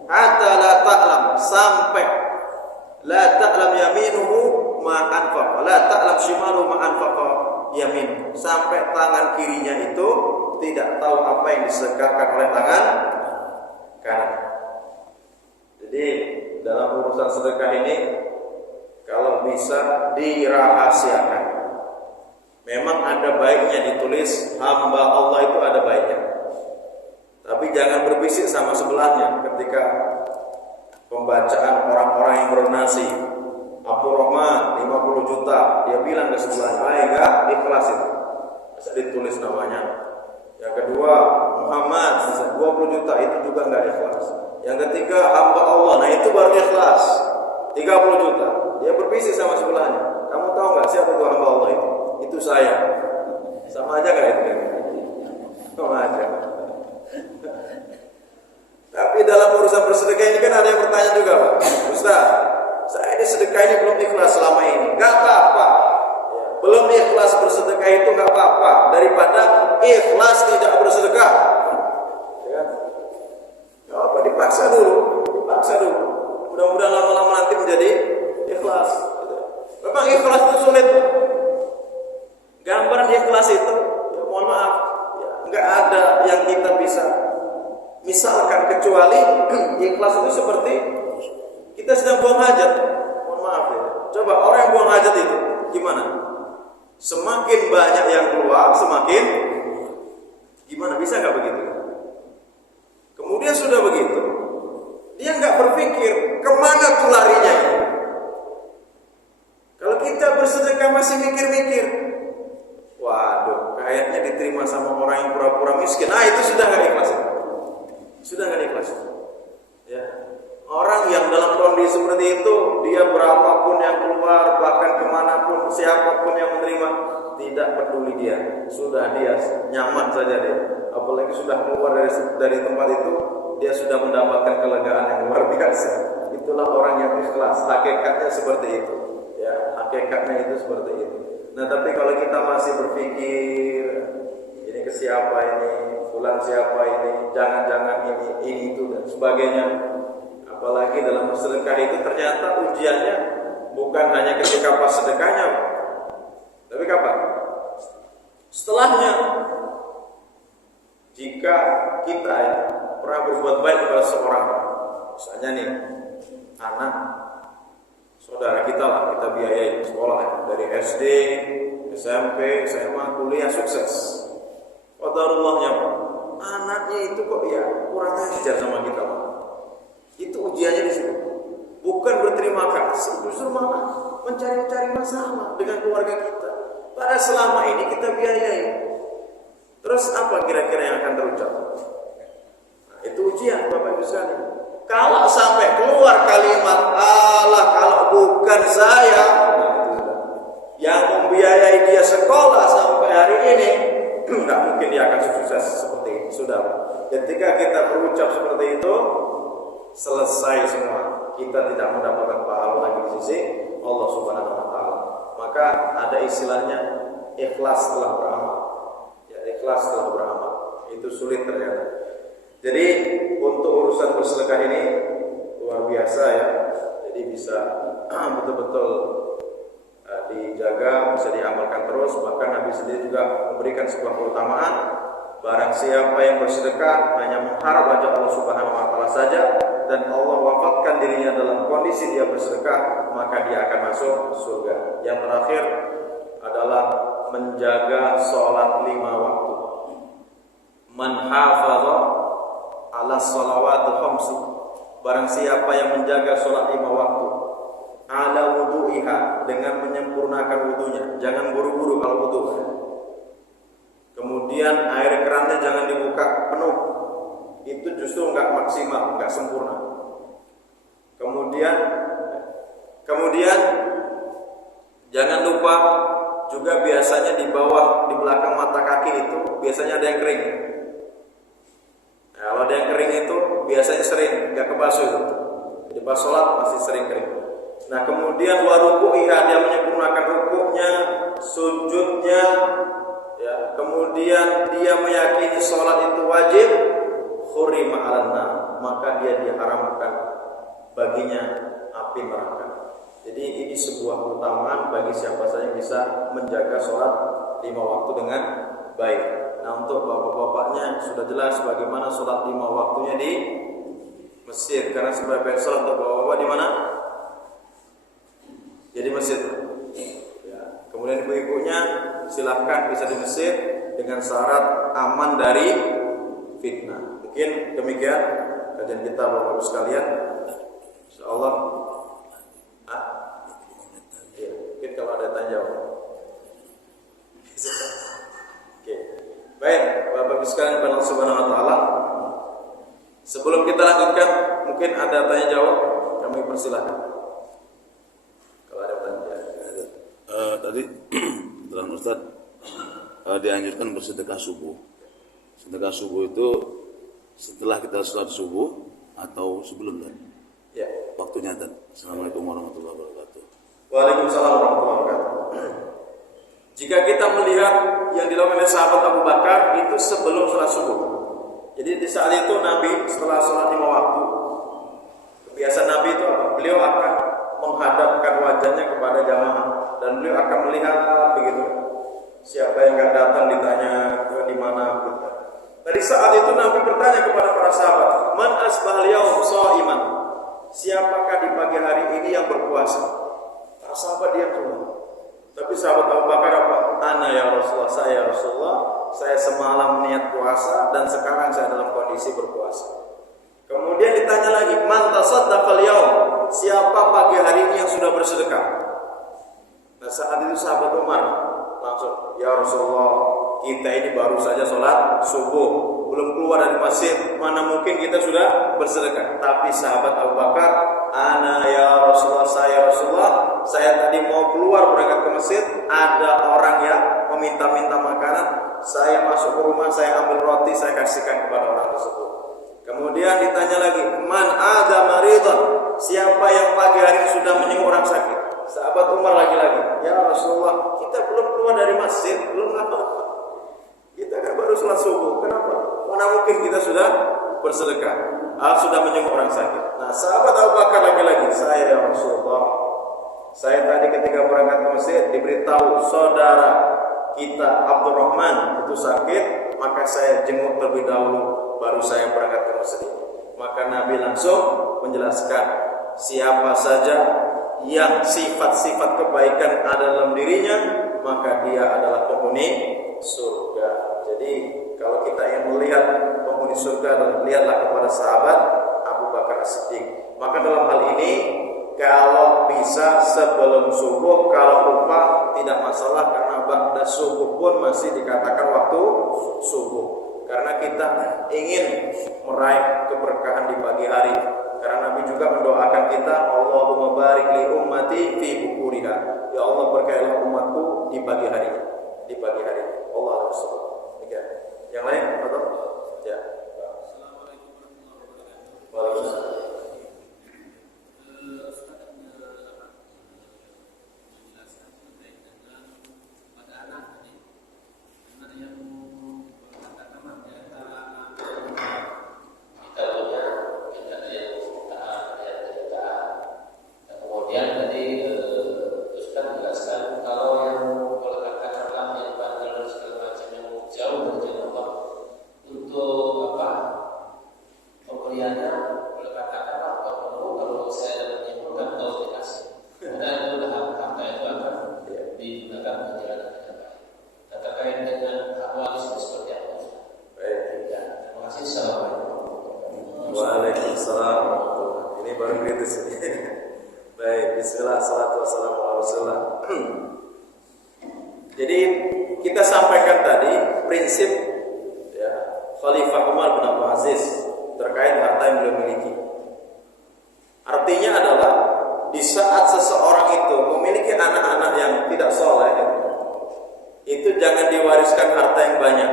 Hatta la ta'lam, sampai la ta'lam yaminuhu ma anfaqa, la ta'lam shimaluhu ma anfaqa yamin, sampai tangan kirinya itu tidak tahu apa yang disedekahkan oleh tangan kanan. Jadi dalam urusan sedekah ini kalau bisa dirahasiakan. Memang ada baiknya ditulis, hamba Allah itu ada baiknya. Tapi jangan berbisik sama sebelahnya ketika pembacaan orang-orang yang berdonasi. Abdul Rahman 50 juta, dia bilang ke sebelahnya, "Hai enggak ikhlas itu." Bisa ditulis namanya. Yang kedua, Muhammad 20 juta, itu juga enggak ikhlas. Yang ketiga, hamba Allah, nah itu baru ikhlas. 30 juta. Dia berbisik sama sebelahnya. Kamu tahu enggak siapa itu hamba Allah itu? Itu saya. Sama aja enggak itu? Sama aja. Tapi dalam urusan bersedekah ini kan ada yang bertanya juga, Pak. Ustaz, saya ini sedekah ini belum ikhlas selama ini. Enggak apa-apa. Belum ikhlas bersedekah itu enggak apa-apa daripada ikhlas tidak bersedekah. Ya. Ya apa, dipaksa dulu. Mudah-mudahan lama-lama nanti menjadi ikhlas. Memang ikhlas itu sulit. Gambaran ikhlas itu, ya, mohon maaf, ya, enggak ada yang kita bisa misalkan kecuali ikhlas itu seperti kita sedang buang hajat. Mohon maaf ya. Coba orang yang buang hajat itu gimana? Semakin banyak yang keluar, semakin gimana? Bisa nggak begitu? Kemudian sudah begitu, dia nggak berpikir kemana tuh larinya. Kalau kita bersedekah masih mikir-mikir, waduh, kayaknya diterima sama orang yang pura-pura miskin. Nah, itu sudah nggak ikhlas. Sudah nggak ikhlas. Ya. Orang yang dalam kondisi seperti itu, dia berapapun yang keluar, bahkan kemanapun, siapapun yang menerima, tidak peduli dia. Sudah dia nyaman saja dia. Apalagi sudah keluar dari tempat itu, dia sudah mendapatkan kelegaan yang luar biasa. Itulah orang yang ikhlas. Hakikatnya seperti itu. Ya, hakikatnya itu seperti itu. Nah, tapi kalau kita masih berpikir, ini ke siapa ini, fulan siapa ini, jangan-jangan ini itu dan sebagainya. Apalagi dalam bersedekah itu ternyata ujiannya bukan hanya ketika pas sedekahnya, tapi kapan? Setelahnya. Jika kita pernah berbuat baik kepada seorang, misalnya nih, anak saudara kita lah, kita biayai sekolah dari SD, SMP, SMA, kuliah sukses. Qadarullahnya, anaknya itu kok ya kurang ajar sama kita, Pak. Itu ujiannya di situ. Bukan berterima kasih, justru malah mencari-cari masalah dengan keluarga kita. Padahal selama ini kita biayai. Terus apa kira-kira yang akan terucap? Itu ujian Bapak Ibu sekalian. Kalau sampai keluar kalimat Allah kalau bukan saya, nah itu sudah. Yang membiayai dia sekolah sampai hari ini, nggak mungkin dia akan sukses seperti ini. Sudah. Ketika kita berucap seperti itu, selesai semua. Kita tidak mendapatkan pahala lagi di sisi Allah Subhanahu Wa Taala. Maka ada istilahnya ikhlas setelah beramal. Ya, ikhlas setelah beramal. Itu sulit ternyata. Jadi untuk urusan bersedekah ini luar biasa ya. Jadi bisa betul-betul dijaga, bisa diamalkan terus. Bahkan Nabi sendiri juga memberikan sebuah keutamaan. Barang siapa yang bersedekah hanya mengharap wajah Allah Subhanahu Wa Taala saja, dan Allah wafatkan dirinya dalam kondisi dia bersedekah, maka dia akan masuk surga. Yang terakhir adalah menjaga sholat 5 waktu. Man hafadha ala shalawatul khamsi, barang siapa yang menjaga sholat 5 waktu, ala wudu'iha, dengan menyempurnakan wudunya, jangan buru-buru kalau wudu. Kemudian air kerannya jangan dibuka penuh, itu justru enggak maksimal, enggak sempurna. Kemudian jangan lupa juga biasanya di bawah, di belakang mata kaki itu biasanya ada yang kering. Nah, kalau ada yang kering itu biasanya sering, enggak kebasuh itu. Jadi pas sholat masih sering kering. Nah kemudian waruku'iha, dia menyempurnakan rukuknya, sujudnya, ya. Kemudian dia meyakini sholat itu wajib, khurima 'alan nar, maka dia diharamkan baginya api neraka. Jadi ini sebuah keutamaan bagi siapa saja yang bisa menjaga sholat 5 waktu dengan baik. Nah untuk bapak-bapaknya sudah jelas bagaimana sholat 5 waktunya di masjid. Karena sebagian sholat untuk bapak-bapak di mana? Ya di masjid. Ya. Kemudian ibu-ibunya silahkan bisa di masjid dengan syarat aman dari fitnah. Mungkin demikian kajian kita bapak-bapak sekalian. Insyaallah. Ya, mungkin kalau ada tanya jawab. Oke. Baik, bapak-bapak sekalian Allah Subhanahu Wa Taala. Sebelum kita lanjutkan, mungkin ada tanya jawab, kami persilahkan. Kalau ada tanya. Tadi terang Ustaz dianjurkan bersedekah subuh. Sedekah subuh itu setelah kita sholat subuh atau sebelum dan? Ya. Waktunya dan. Assalamualaikum warahmatullahi wabarakatuh. Waalaikumsalam warahmatullahi wabarakatuh. Jika kita melihat yang dilakukan oleh sahabat Abu Bakar itu sebelum sholat subuh. Jadi di saat itu Nabi setelah sholat 5 waktu, kebiasaan Nabi itu apa? Beliau akan menghadapkan wajahnya kepada jamaah dan beliau akan melihat begitu. Siapa yang nggak datang ditanya di mana gitu. Dari saat itu Nabi bertanya kepada para sahabat, "Man asbahal yaum sha'iman?" Siapakah di pagi hari ini yang berpuasa? Para sahabat diam semua. Tapi sahabat Abu Bakar apa? Ana ya Rasulullah, saya ya Rasulullah, saya semalam niat puasa dan sekarang saya dalam kondisi berpuasa. Kemudian ditanya lagi, "Man tasaddaqal yaum?" Siapa pagi hari ini yang sudah bersedekah? Nah saat itu sahabat Umar langsung, "Ya Rasulullah, kita ini baru saja sholat subuh, belum keluar dari masjid, mana mungkin kita sudah bersedekah." Tapi sahabat Abu Bakar, "Ana ya Rasulullah, saya Rasulullah, saya tadi mau keluar berangkat ke masjid, ada orang yang meminta-minta makanan, saya masuk ke rumah, saya ambil roti, saya kasihkan kepada orang tersebut." Kemudian ditanya lagi, "Man ada maridhan?" Siapa yang pagi hari ini sudah menyenguk orang sakit? Sahabat Umar lagi-lagi, "Ya Rasulullah, kita belum keluar dari masjid, belum apa-apa. Kita kan baru sholat subuh, kenapa? Mana mungkin kita sudah bersedekah, sudah menyenguk orang sakit." Nah sahabat Abu Bakar lagi-lagi, "Saya ya Rasulullah, saya tadi ketika berangkat ke masjid diberitahu saudara kita Abdurrahman itu sakit, maka saya jenguk terlebih dahulu, baru saya berangkat ke masjid." Maka Nabi langsung menjelaskan, siapa saja yang sifat-sifat kebaikan ada dalam dirinya, maka dia adalah penghuni surga. Jadi kalau kita ingin melihat penghuni surga, lihatlah kepada sahabat Abu Bakar As-Siddiq. Maka dalam hal ini, kalau bisa sebelum subuh, kalau lupa tidak masalah, karena ba'da subuh pun masih dikatakan waktu subuh. karena kita ingin meraih keberkahan di pagi hari. Karena Nabi juga mendoakan kita, Allahumma barik li ummati fi bukuriha. Ya Allah, berkahilah umatku di pagi hari. Di pagi hari. Allah Rasul. Yang lain atau? Ya. Assalamualaikum warahmatullahi wabarakatuh. Waalaikumsalam. Menjelaskan terkait dengan pada anak tadi, anak yang katakanlah di antara anak kita punya tidak ada yang taat, yang tidak taat. Dan kemudian tadi Ustaz menjelaskan kalau yang kalau katakanlah yang bandel dan segala macam yang jauh dari jalan Allah untuk apa? Pemberiannya boleh katakanlah atau perlu kalau saya menyimpulkan kalau dikasih karena itu harta itu akan digunakan menjalankan dengan baik. Dan terkait dengan walisme seperti apa? Baik. Ya, terima kasih. Assalamualaikum. Waalaikumsalam. Ini baru kritis ini. Baik, bismillah, salatu wassalamu ala rasulillah. Jadi kita sampaikan tadi prinsip ya, Khalifah Umar bin Abdul Aziz terkait harta yang beliau miliki. Artinya adalah di saat seseorang itu memiliki anak-anak yang tidak soleh, itu jangan diwariskan harta yang banyak.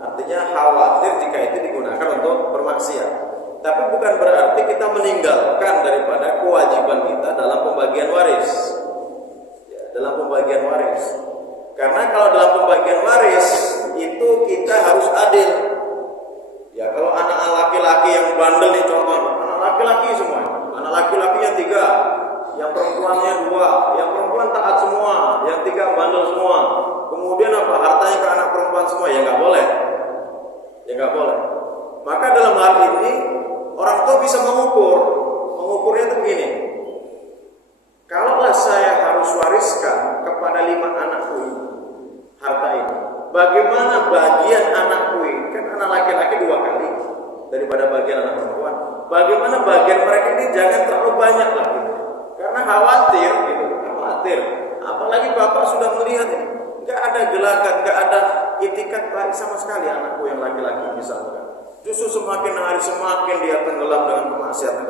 Artinya khawatir jika itu digunakan untuk bermaksiat. Tapi bukan berarti kita meninggalkan daripada kewajiban kita dalam pembagian waris. Ya, dalam pembagian waris. Karena kalau dalam pembagian waris itu kita harus adil. Ya, kalau anak laki-laki yang bandel nih contohnya, anak laki-laki semua, anak laki-lakinya 3, yang perempuannya 2, yang perempuan taat semua, yang 3 bandel semua. Kemudian apa? Hartanya ke anak perempuan semua, ya nggak boleh. Ya nggak boleh. Maka dalam hal ini orang tua bisa mengukurnya itu begini. Kalaulah saya harus wariskan kepada 5 anakku ini harta ini, bagaimana bagian anakku ini? Kan anak laki-laki 2 kali daripada bagian anak perempuan. Bagaimana bagian mereka ini jangan terlalu banyak lah gitu. Karena khawatir gitu, khawatir. Apalagi bapak sudah melihat ini, nggak ada gelagat, nggak ada itikat baik sama sekali anakku yang laki-laki misalnya. Justru semakin hari semakin dia tenggelam dengan kemaksiatan.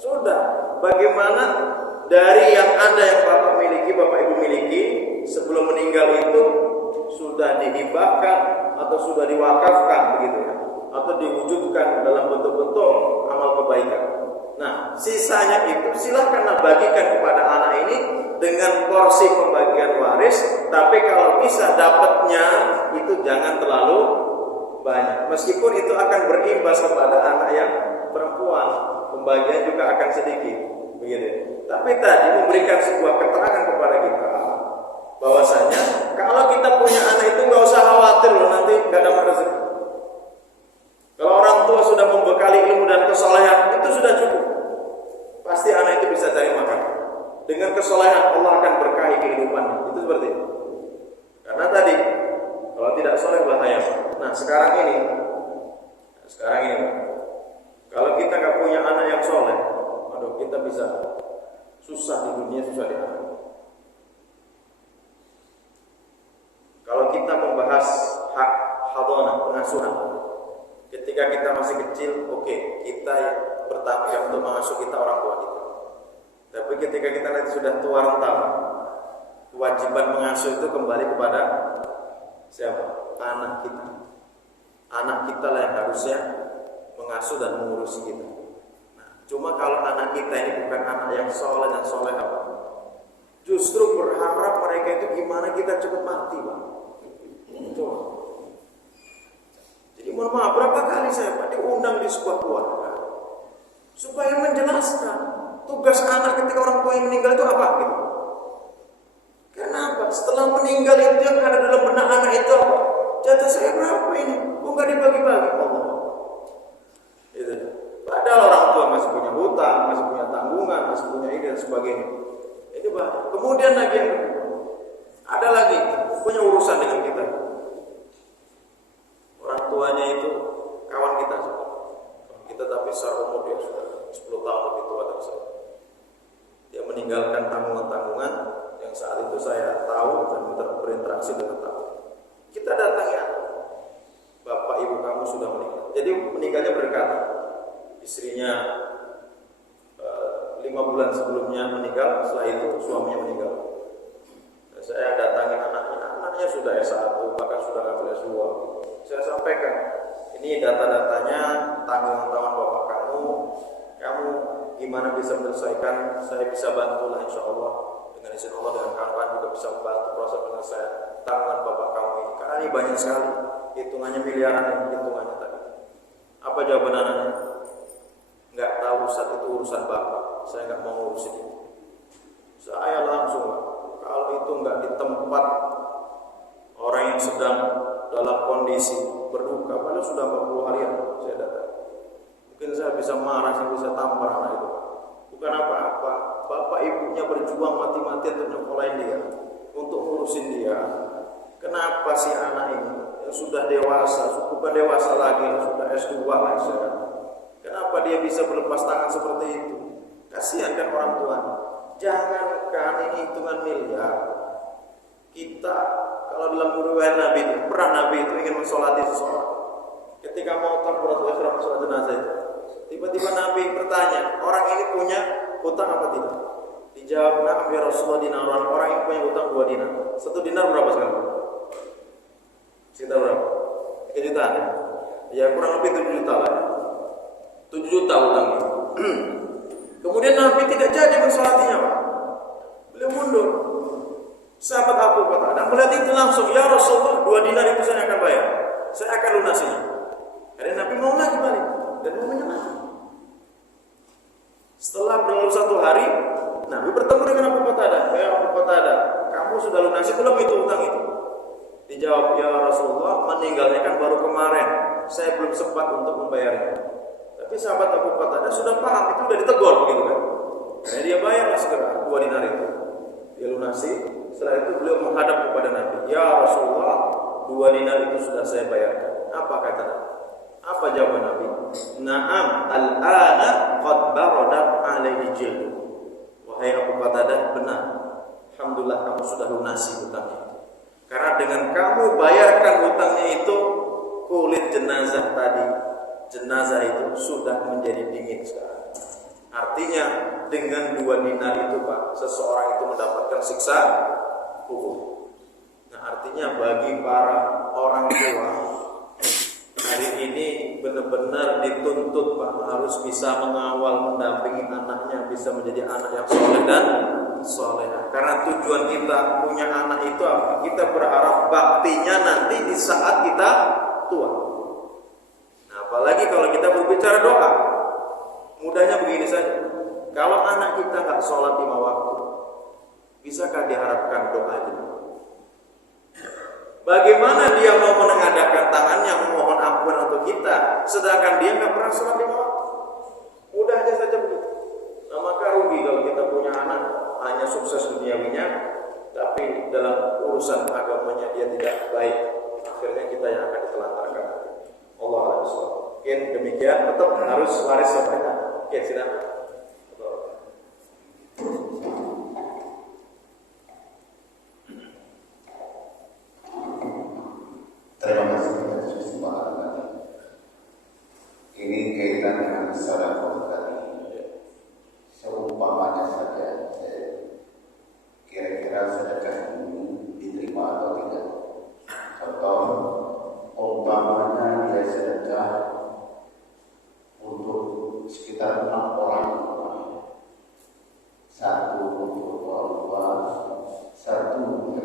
Sudah, bagaimana dari yang ada yang bapak miliki, bapak ibu miliki sebelum meninggal itu sudah dihibahkan atau sudah diwakafkan begitu ya, atau diwujudkan dalam bentuk-bentuk amal kebaikan. Nah, sisanya itu silakanlah bagikan kepada anak ini dengan porsi pembagian waris, tapi kalau bisa dapatnya itu jangan terlalu banyak. Meskipun itu akan berimbas kepada anak yang perempuan, pembagian juga akan sedikit, begitu. Tapi tadi memberikan sebuah keterangan kepada kita bahwasanya kalau kita punya anak itu nggak usah khawatir loh nanti nggak dapat rezeki. Kalau orang tua sudah membekali ilmu dan kesolehan itu sudah cukup. Pasti anak itu bisa cari makan. Dengan kesolehan Allah akan berkahi kehidupannya. Itu seperti itu. Karena tadi kalau tidak soleh bahaya. Nah sekarang ini kalau kita nggak punya anak yang soleh, aduh kita bisa susah di dunia, susah di akhirat. Kalau kita membahas hak hadonah, pengasuhan, ketika kita masih kecil, oke, kita bertanggung jawab untuk mengasuh kita orang tua kita. Tapi ketika kita nanti sudah tua renta, kewajiban mengasuh itu kembali kepada siapa? Anak kita. Anak kita lah yang harusnya mengasuh dan mengurusi kita. Nah, cuma kalau anak kita ini bukan anak yang soleh dan soleh apa? Justru berharap mereka itu gimana kita cepat mati, Bang. Coba. Jadi mohon maaf, berapa kali saya Pak diundang di sebuah keluarga supaya menjelaskan tugas anak ketika orang tua yang meninggal itu apa gitu. Kenapa? Setelah meninggal itu yang ada dalam benak anak itu apa? Jatah saya berapa ini? Kok nggak dibagi-bagi? Allah. Itu. Padahal orang tua masih punya hutang, masih punya tanggungan, masih punya ini dan sebagainya. Itu banyak. Kemudian lagi yang ada lagi punya urusan dengan kita. Orang tuanya itu kawan kita, kita tapi secara umur dia sudah 10 tahun lebih tua dari saya. Dia meninggalkan tanggungan-tanggungan yang saat itu saya tahu dan berinteraksi dengan tahu. Kita datangi bapak kamu sudah meninggal. Jadi meninggalnya berdekatan. Istrinya 5 bulan sebelumnya meninggal, setelah itu suaminya meninggal. Saya datangi anaknya sudah S1, bahkan sudah nggak boleh S2. Saya sampaikan, ini data-datanya, tanggungan bapak kamu gimana bisa menyelesaikan, saya bisa bantu lah insya Allah. Dengan izin Allah, dengan kawan-kawan juga bisa membantu proses penyelesaian tanggungan bapak kamu ini. Karena ini banyak sekali, hitungannya miliaran, hitungannya tadi. Apa jawaban anaknya? Nggak tahu, Ustaz, itu urusan bapak, saya nggak mau ngurusin itu. Saya langsung, kalau itu nggak di tempat orang yang sedang dalam kondisi berduka, padahal sudah 40 harian saya datang. Mungkin saya bisa marah, saya bisa tampar anak itu. Bukan apa-apa, bapak ibunya berjuang mati-matian untuk nyekolahin dia, untuk ngurusin dia. Kenapa si anak ini yang sudah dewasa, bukan dewasa lagi, sudah S2 lah saya. Kenapa dia bisa berlepas tangan seperti itu? Kasihan kan orang tua. Jangankan ini hitungan miliar. Kita kalau dalam riwayat Nabi itu, pernah Nabi itu ingin mensolati seseorang. Ketika mau takbiratul ihram salat jenazah itu, tiba-tiba Nabi bertanya, orang ini punya hutang apa tidak? Dijawab, "Na'am ya Rasulullah, dinaran." Orang ini punya hutang 2 dinar. 1 dinar berapa sekarang? Sekitar berapa? 3 jutaan ya? Ya kurang lebih 7 juta lah ya. 7 juta hutangnya. Kemudian Nabi tidak jadi mensolatinya, Pak. Beliau mundur. Sahabat Abu Qatadah melihat itu langsung, "Ya Rasulullah, 2 dinar itu saya akan bayar. Saya akan lunasinya." Karena Nabi mau lagi balik dan mau menyerah. Setelah berlalu 1 hari, Nabi bertemu dengan Abu Qatadah. "Ya Abu Qatadah, kamu sudah lunasi belum itu hutang itu?" Dijawab, "Ya Rasulullah, meninggalnya kan baru kemarin. Saya belum sempat untuk membayarnya." Tapi sahabat Abu Qatadah sudah paham, itu sudah ditegur gitu kan. Karena dia bayarlah segera 2 dinar itu. Dia lunasi. Setelah itu beliau menghadap kepada Nabi, "Ya Rasulullah, 2 dinar itu sudah saya bayarkan." Apa kata Nabi? Apa jawaban Nabi? "Na'am, al-ana qad baradat alaihi jildu." Wahai Abu Qatadah, benar. Alhamdulillah kamu sudah lunasi hutangnya. Karena dengan kamu bayarkan hutangnya itu, kulit jenazah tadi, jenazah itu sudah menjadi dingin sekarang. Artinya dengan 2 dinar itu, Pak, seseorang itu mendapatkan siksa kubur. Nah, artinya bagi para orang tua hari ini benar-benar dituntut, Pak, harus bisa mengawal, mendampingi anaknya bisa menjadi anak yang soleh dan solehah. Karena tujuan kita punya anak itu apa? Kita berharap baktinya nanti di saat kita tua. Nah, apalagi kalau kita berbicara doa, mudahnya begini saja. Kalau anak kita nggak sholat 5 waktu, bisakah diharapkan doa itu? Bagaimana dia mau menengadahkan tangannya memohon ampunan untuk kita, sedangkan dia nggak pernah sholat 5 waktu? Mudahnya saja begitu. Nah, maka rugi kalau kita punya anak hanya sukses duniawinya, tapi dalam urusan agamanya dia tidak baik. Akhirnya kita yang akan ditelantarkan. Allah Akbar. Mungkin demikian, tetap harus waris sampai anak. Ya, silakan. Terima kasih atas kesempatan ini kaitan dengan sedekah tadi. Seumpamanya saja, kira-kira sedekah ini diterima atau tidak. Contoh, umpamanya dia sedekah untuk sekitar 6 orang, 1 untuk orang tua, 1 untuk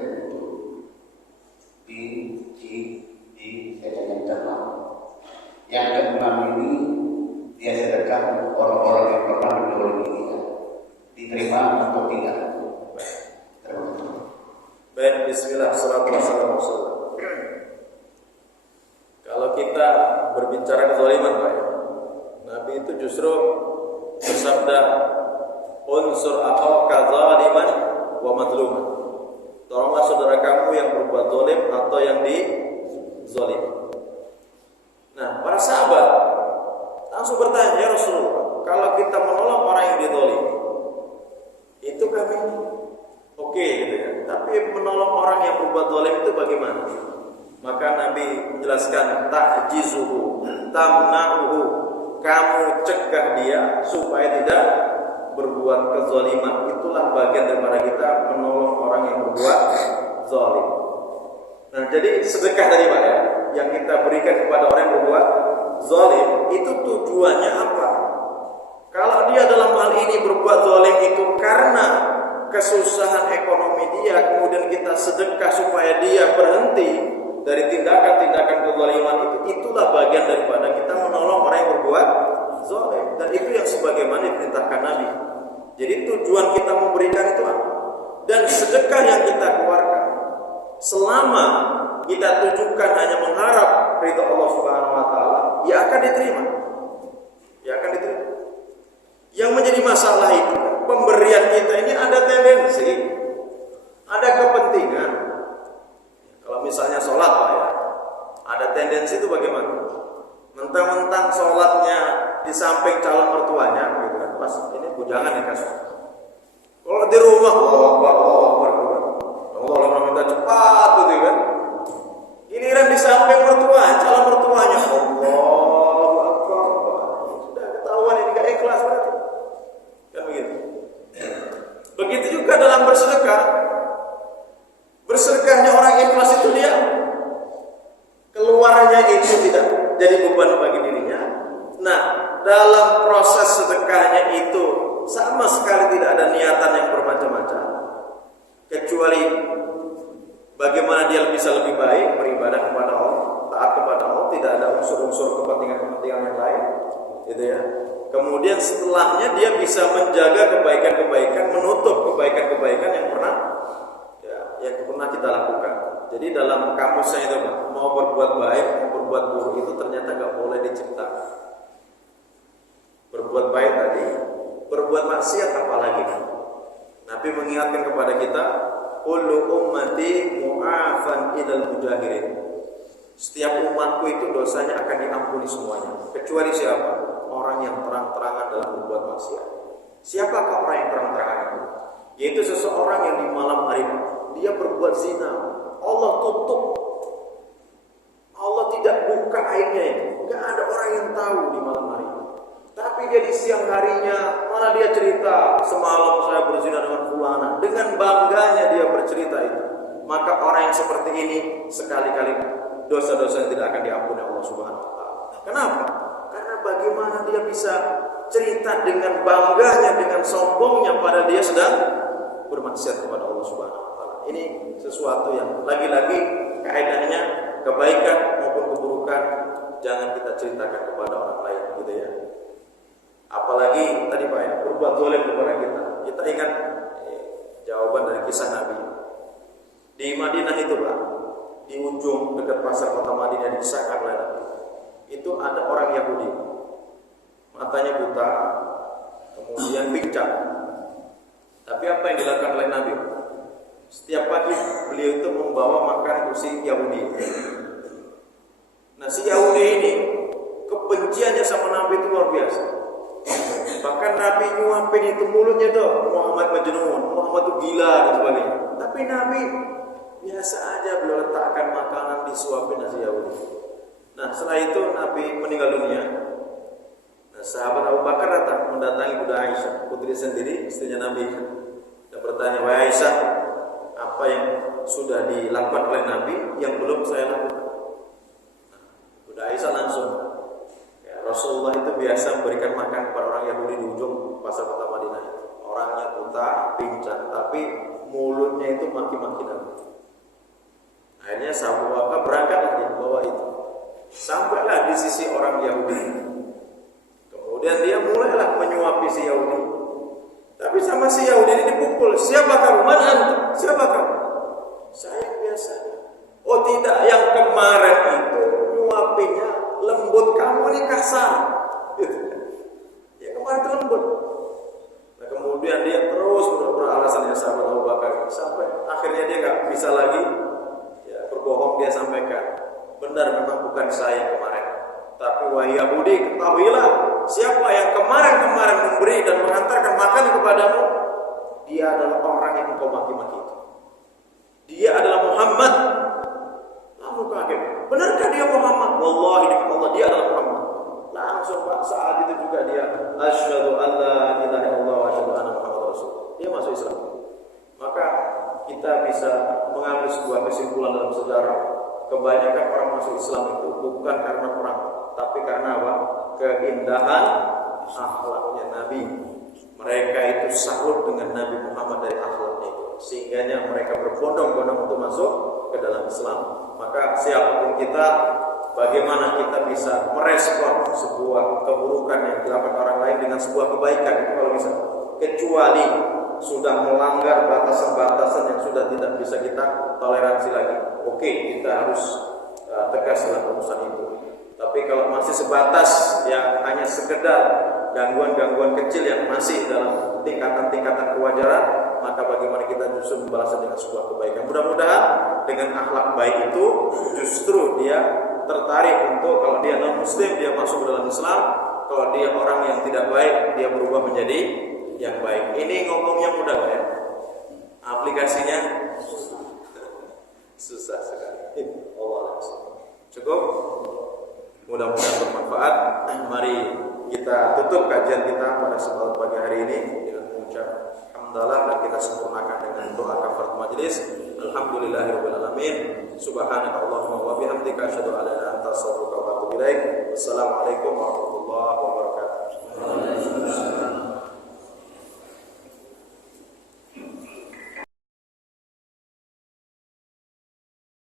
yang ke-6 ini dia sedekah untuk orang-orang yang pernah mendolimi dia. Diterima atau tidak? Terima kasih. Baik, bismillah, salatu wassalamu ala. Kalau kita berbicara kezaliman, Pak, ya, Nabi itu justru bersabda, "Unsur akhaka zaliman wa madluman." Tolonglah saudara kamu yang berbuat zalim atau yang dizalimi. Nah, para sahabat langsung bertanya, "Ya Rasulullah, kalau kita menolong orang yang dizalimi, itu kami oke gitu ya. Tapi menolong orang yang berbuat zalim itu bagaimana?" Maka Nabi menjelaskan ta'jizuhu, tamna'uhu, kamu cegah dia supaya tidak berbuat kezaliman. Itulah bagian daripada kita menolong orang yang berbuat zalim. Nah, jadi sedekah tadi Pak ya, yang kita berikan kepada orang yang berbuat zalim, itu tujuannya apa? Kalau dia dalam hal ini berbuat zalim itu karena kesusahan ekonomi dia, kemudian kita sedekah supaya dia berhenti dari tindakan-tindakan kezaliman itu, itulah bagian daripada kita menolong orang yang berbuat zalim. Dan itu yang sebagaimana diperintahkan Nabi. Jadi tujuan kita memberikan itu apa? Dan sedekah yang kita keluarkan, selama kita tujukan hanya mengharap ridha Allah Subhanahu wa taala, ya akan diterima. Ya akan diterima. Yang menjadi masalah itu, pemberian kita ini ada tendensi, ada kepentingan. Kalau misalnya sholat Pak ya, ada tendensi itu bagaimana? Mentang-mentang sholatnya di samping calon mertuanya, gitu kan? Pas ini bujangan nih kasus. Kalau di rumah, Allah minta cepat, gitu kan? Giliran di samping mertua, calon mertuanya, Allahu Akbar, sudah ketahuan ini gak ikhlas berarti. Kan begitu. Begitu juga dalam bersedekah. Bersedekahnya orang ikhlas itu dia keluarnya itu tidak jadi beban bagi dirinya. Nah, dalam proses sedekahnya itu sama sekali tidak ada niatan yang bermacam-macam, kecuali bagaimana dia bisa lebih baik beribadah kepada Allah, taat kepada Allah, tidak ada unsur-unsur kepentingan yang lain, gitu ya. Kemudian setelahnya dia bisa menjaga kebaikan-kebaikan, menutup kebaikan-kebaikan yang pernah kita lakukan. Jadi dalam kamusnya itu mau berbuat baik, mau berbuat buruk itu ternyata nggak boleh diciptakan. Berbuat baik tadi, berbuat maksiat apalagi. Nabi mengingatkan kepada kita, kullu ummati mu'afan idal mujahirin. Setiap umatku itu dosanya akan diampuni semuanya, kecuali siapa? Orang yang terang-terangan dalam berbuat maksiat. Siapakah orang yang terang-terangan itu? Yaitu seseorang yang di malam hari dia berbuat zina, Allah tutup, Allah tidak buka aibnya itu. Gak ada orang yang tahu di malam hari. Tapi dia di siang harinya malah dia cerita, semalam saya berzina dengan fulana. Dengan bangganya dia bercerita itu. Maka orang yang seperti ini sekali-kali dosa-dosa tidak akan diampuni Allah Subhanahu wa taala. Kenapa? Karena bagaimana dia bisa cerita dengan bangganya, dengan sombongnya pada dia sedang bermaksiat kepada Allah Subhanahu wa taala. Ini sesuatu yang lagi-lagi kaidahnya kebaikan maupun keburukan jangan kita ceritakan kepada orang lain, gitu ya. Apalagi tadi Pak ya, berbuat zalim kepada kita. Kita ingat jawaban dari kisah Nabi di Madinah itu Pak, di ujung dekat pasar kota Madinah disahkan oleh Nabi. Itu ada orang Yahudi, matanya buta, kemudian pincang. Tapi apa yang dilakukan oleh Nabi? Setiap pagi beliau itu membawa makan untuk si Yahudi. Nah si Yahudi ini kebenciannya sama Nabi itu luar biasa. Bahkan Nabi nyuapin itu mulutnya tuh, Muhammad majnun, Muhammad itu gila dan sebagainya. Tapi Nabi biasa aja beliau letakkan makanan disuapin nasi Yahudi. Nah setelah itu Nabi meninggal dunia. Nah sahabat Abu Bakar datang mendatangi Bunda Aisyah, putri sendiri, istrinya Nabi, dan bertanya, wahai Aisyah, apa yang sudah dilakukan oleh Nabi yang belum saya lakukan? Bunda Aisyah langsung, ya, Rasulullah itu biasa memberikan makan kepada orang Yahudi di ujung pasar kota Madinah. Orangnya buta, pincang, tapi mulutnya itu maki-maki Nabi. Akhirnya sahabat Bakar berangkatlah di bawah itu, sampailah di sisi orang Yahudi. Kemudian dia mulailah menyuapi si Yahudi. Tapi sama si Yahudi ini dipukul. Siapa kamu? Mana antum? Siapa kamu? Saya biasa. Oh tidak, yang kemarin itu nyuapinya lembut, kamu ini kasar. Ya kemarin itu lembut. Nah kemudian dia terus beralasan ya sahabat Abu Bakar sampai akhirnya dia nggak bisa lagi ya, berbohong. Dia sampaikan, benar memang bukan saya kemarin. Tapi wahai Yahudi, ketahuilah siapa yang kemarin-kemarin memberi dan mengantarkan makan kepadamu, dia adalah orang yang engkau maki-maki itu. Dia adalah Muhammad. langsung kaget. Benarkah dia Muhammad? Wallahi demi Allah dia adalah Muhammad. Langsung Pak saat itu juga dia asyhadu an la ilaha illallah wa asyhadu anna Muhammadar Rasul. Dia masuk Islam. Maka kita bisa mengambil sebuah kesimpulan dalam sejarah. Kebanyakan orang masuk Islam itu bukan karena perang, tapi karena apa? Keindahan akhlaknya Nabi. Mereka itu salut dengan Nabi Muhammad dari akhlaknya itu, sehingga mereka berbondong-bondong untuk masuk ke dalam Islam. Maka siapapun kita, bagaimana kita bisa merespon sebuah keburukan yang dilakukan orang lain dengan sebuah kebaikan itu kalau bisa, kecuali sudah melanggar batasan-batasan yang sudah tidak bisa kita toleransi lagi. Oke, kita harus tegas dalam urusan itu. Tapi kalau masih sebatas yang hanya sekedar gangguan-gangguan kecil yang masih dalam tingkatan-tingkatan kewajaran, maka bagaimana kita justru membalasnya dengan sebuah kebaikan. Mudah-mudahan dengan akhlak baik itu justru dia tertarik untuk, kalau dia non-muslim dia masuk ke dalam Islam, kalau dia orang yang tidak baik dia berubah menjadi yang baik. Ini ngomongnya mudah ya, aplikasinya susah sekali. Allah cukup. Mudah-mudahan bermanfaat. Mari kita tutup kajian kita pada kesempatan pagi hari ini dengan mengucap hamdalah, dan kita sempurnakan dengan doa kafaratul majelis. Alhamdulillahirabbil alamin. Subhanakallahumma wa bihamdika asyhadu an la ilaha illa anta astaghfiruka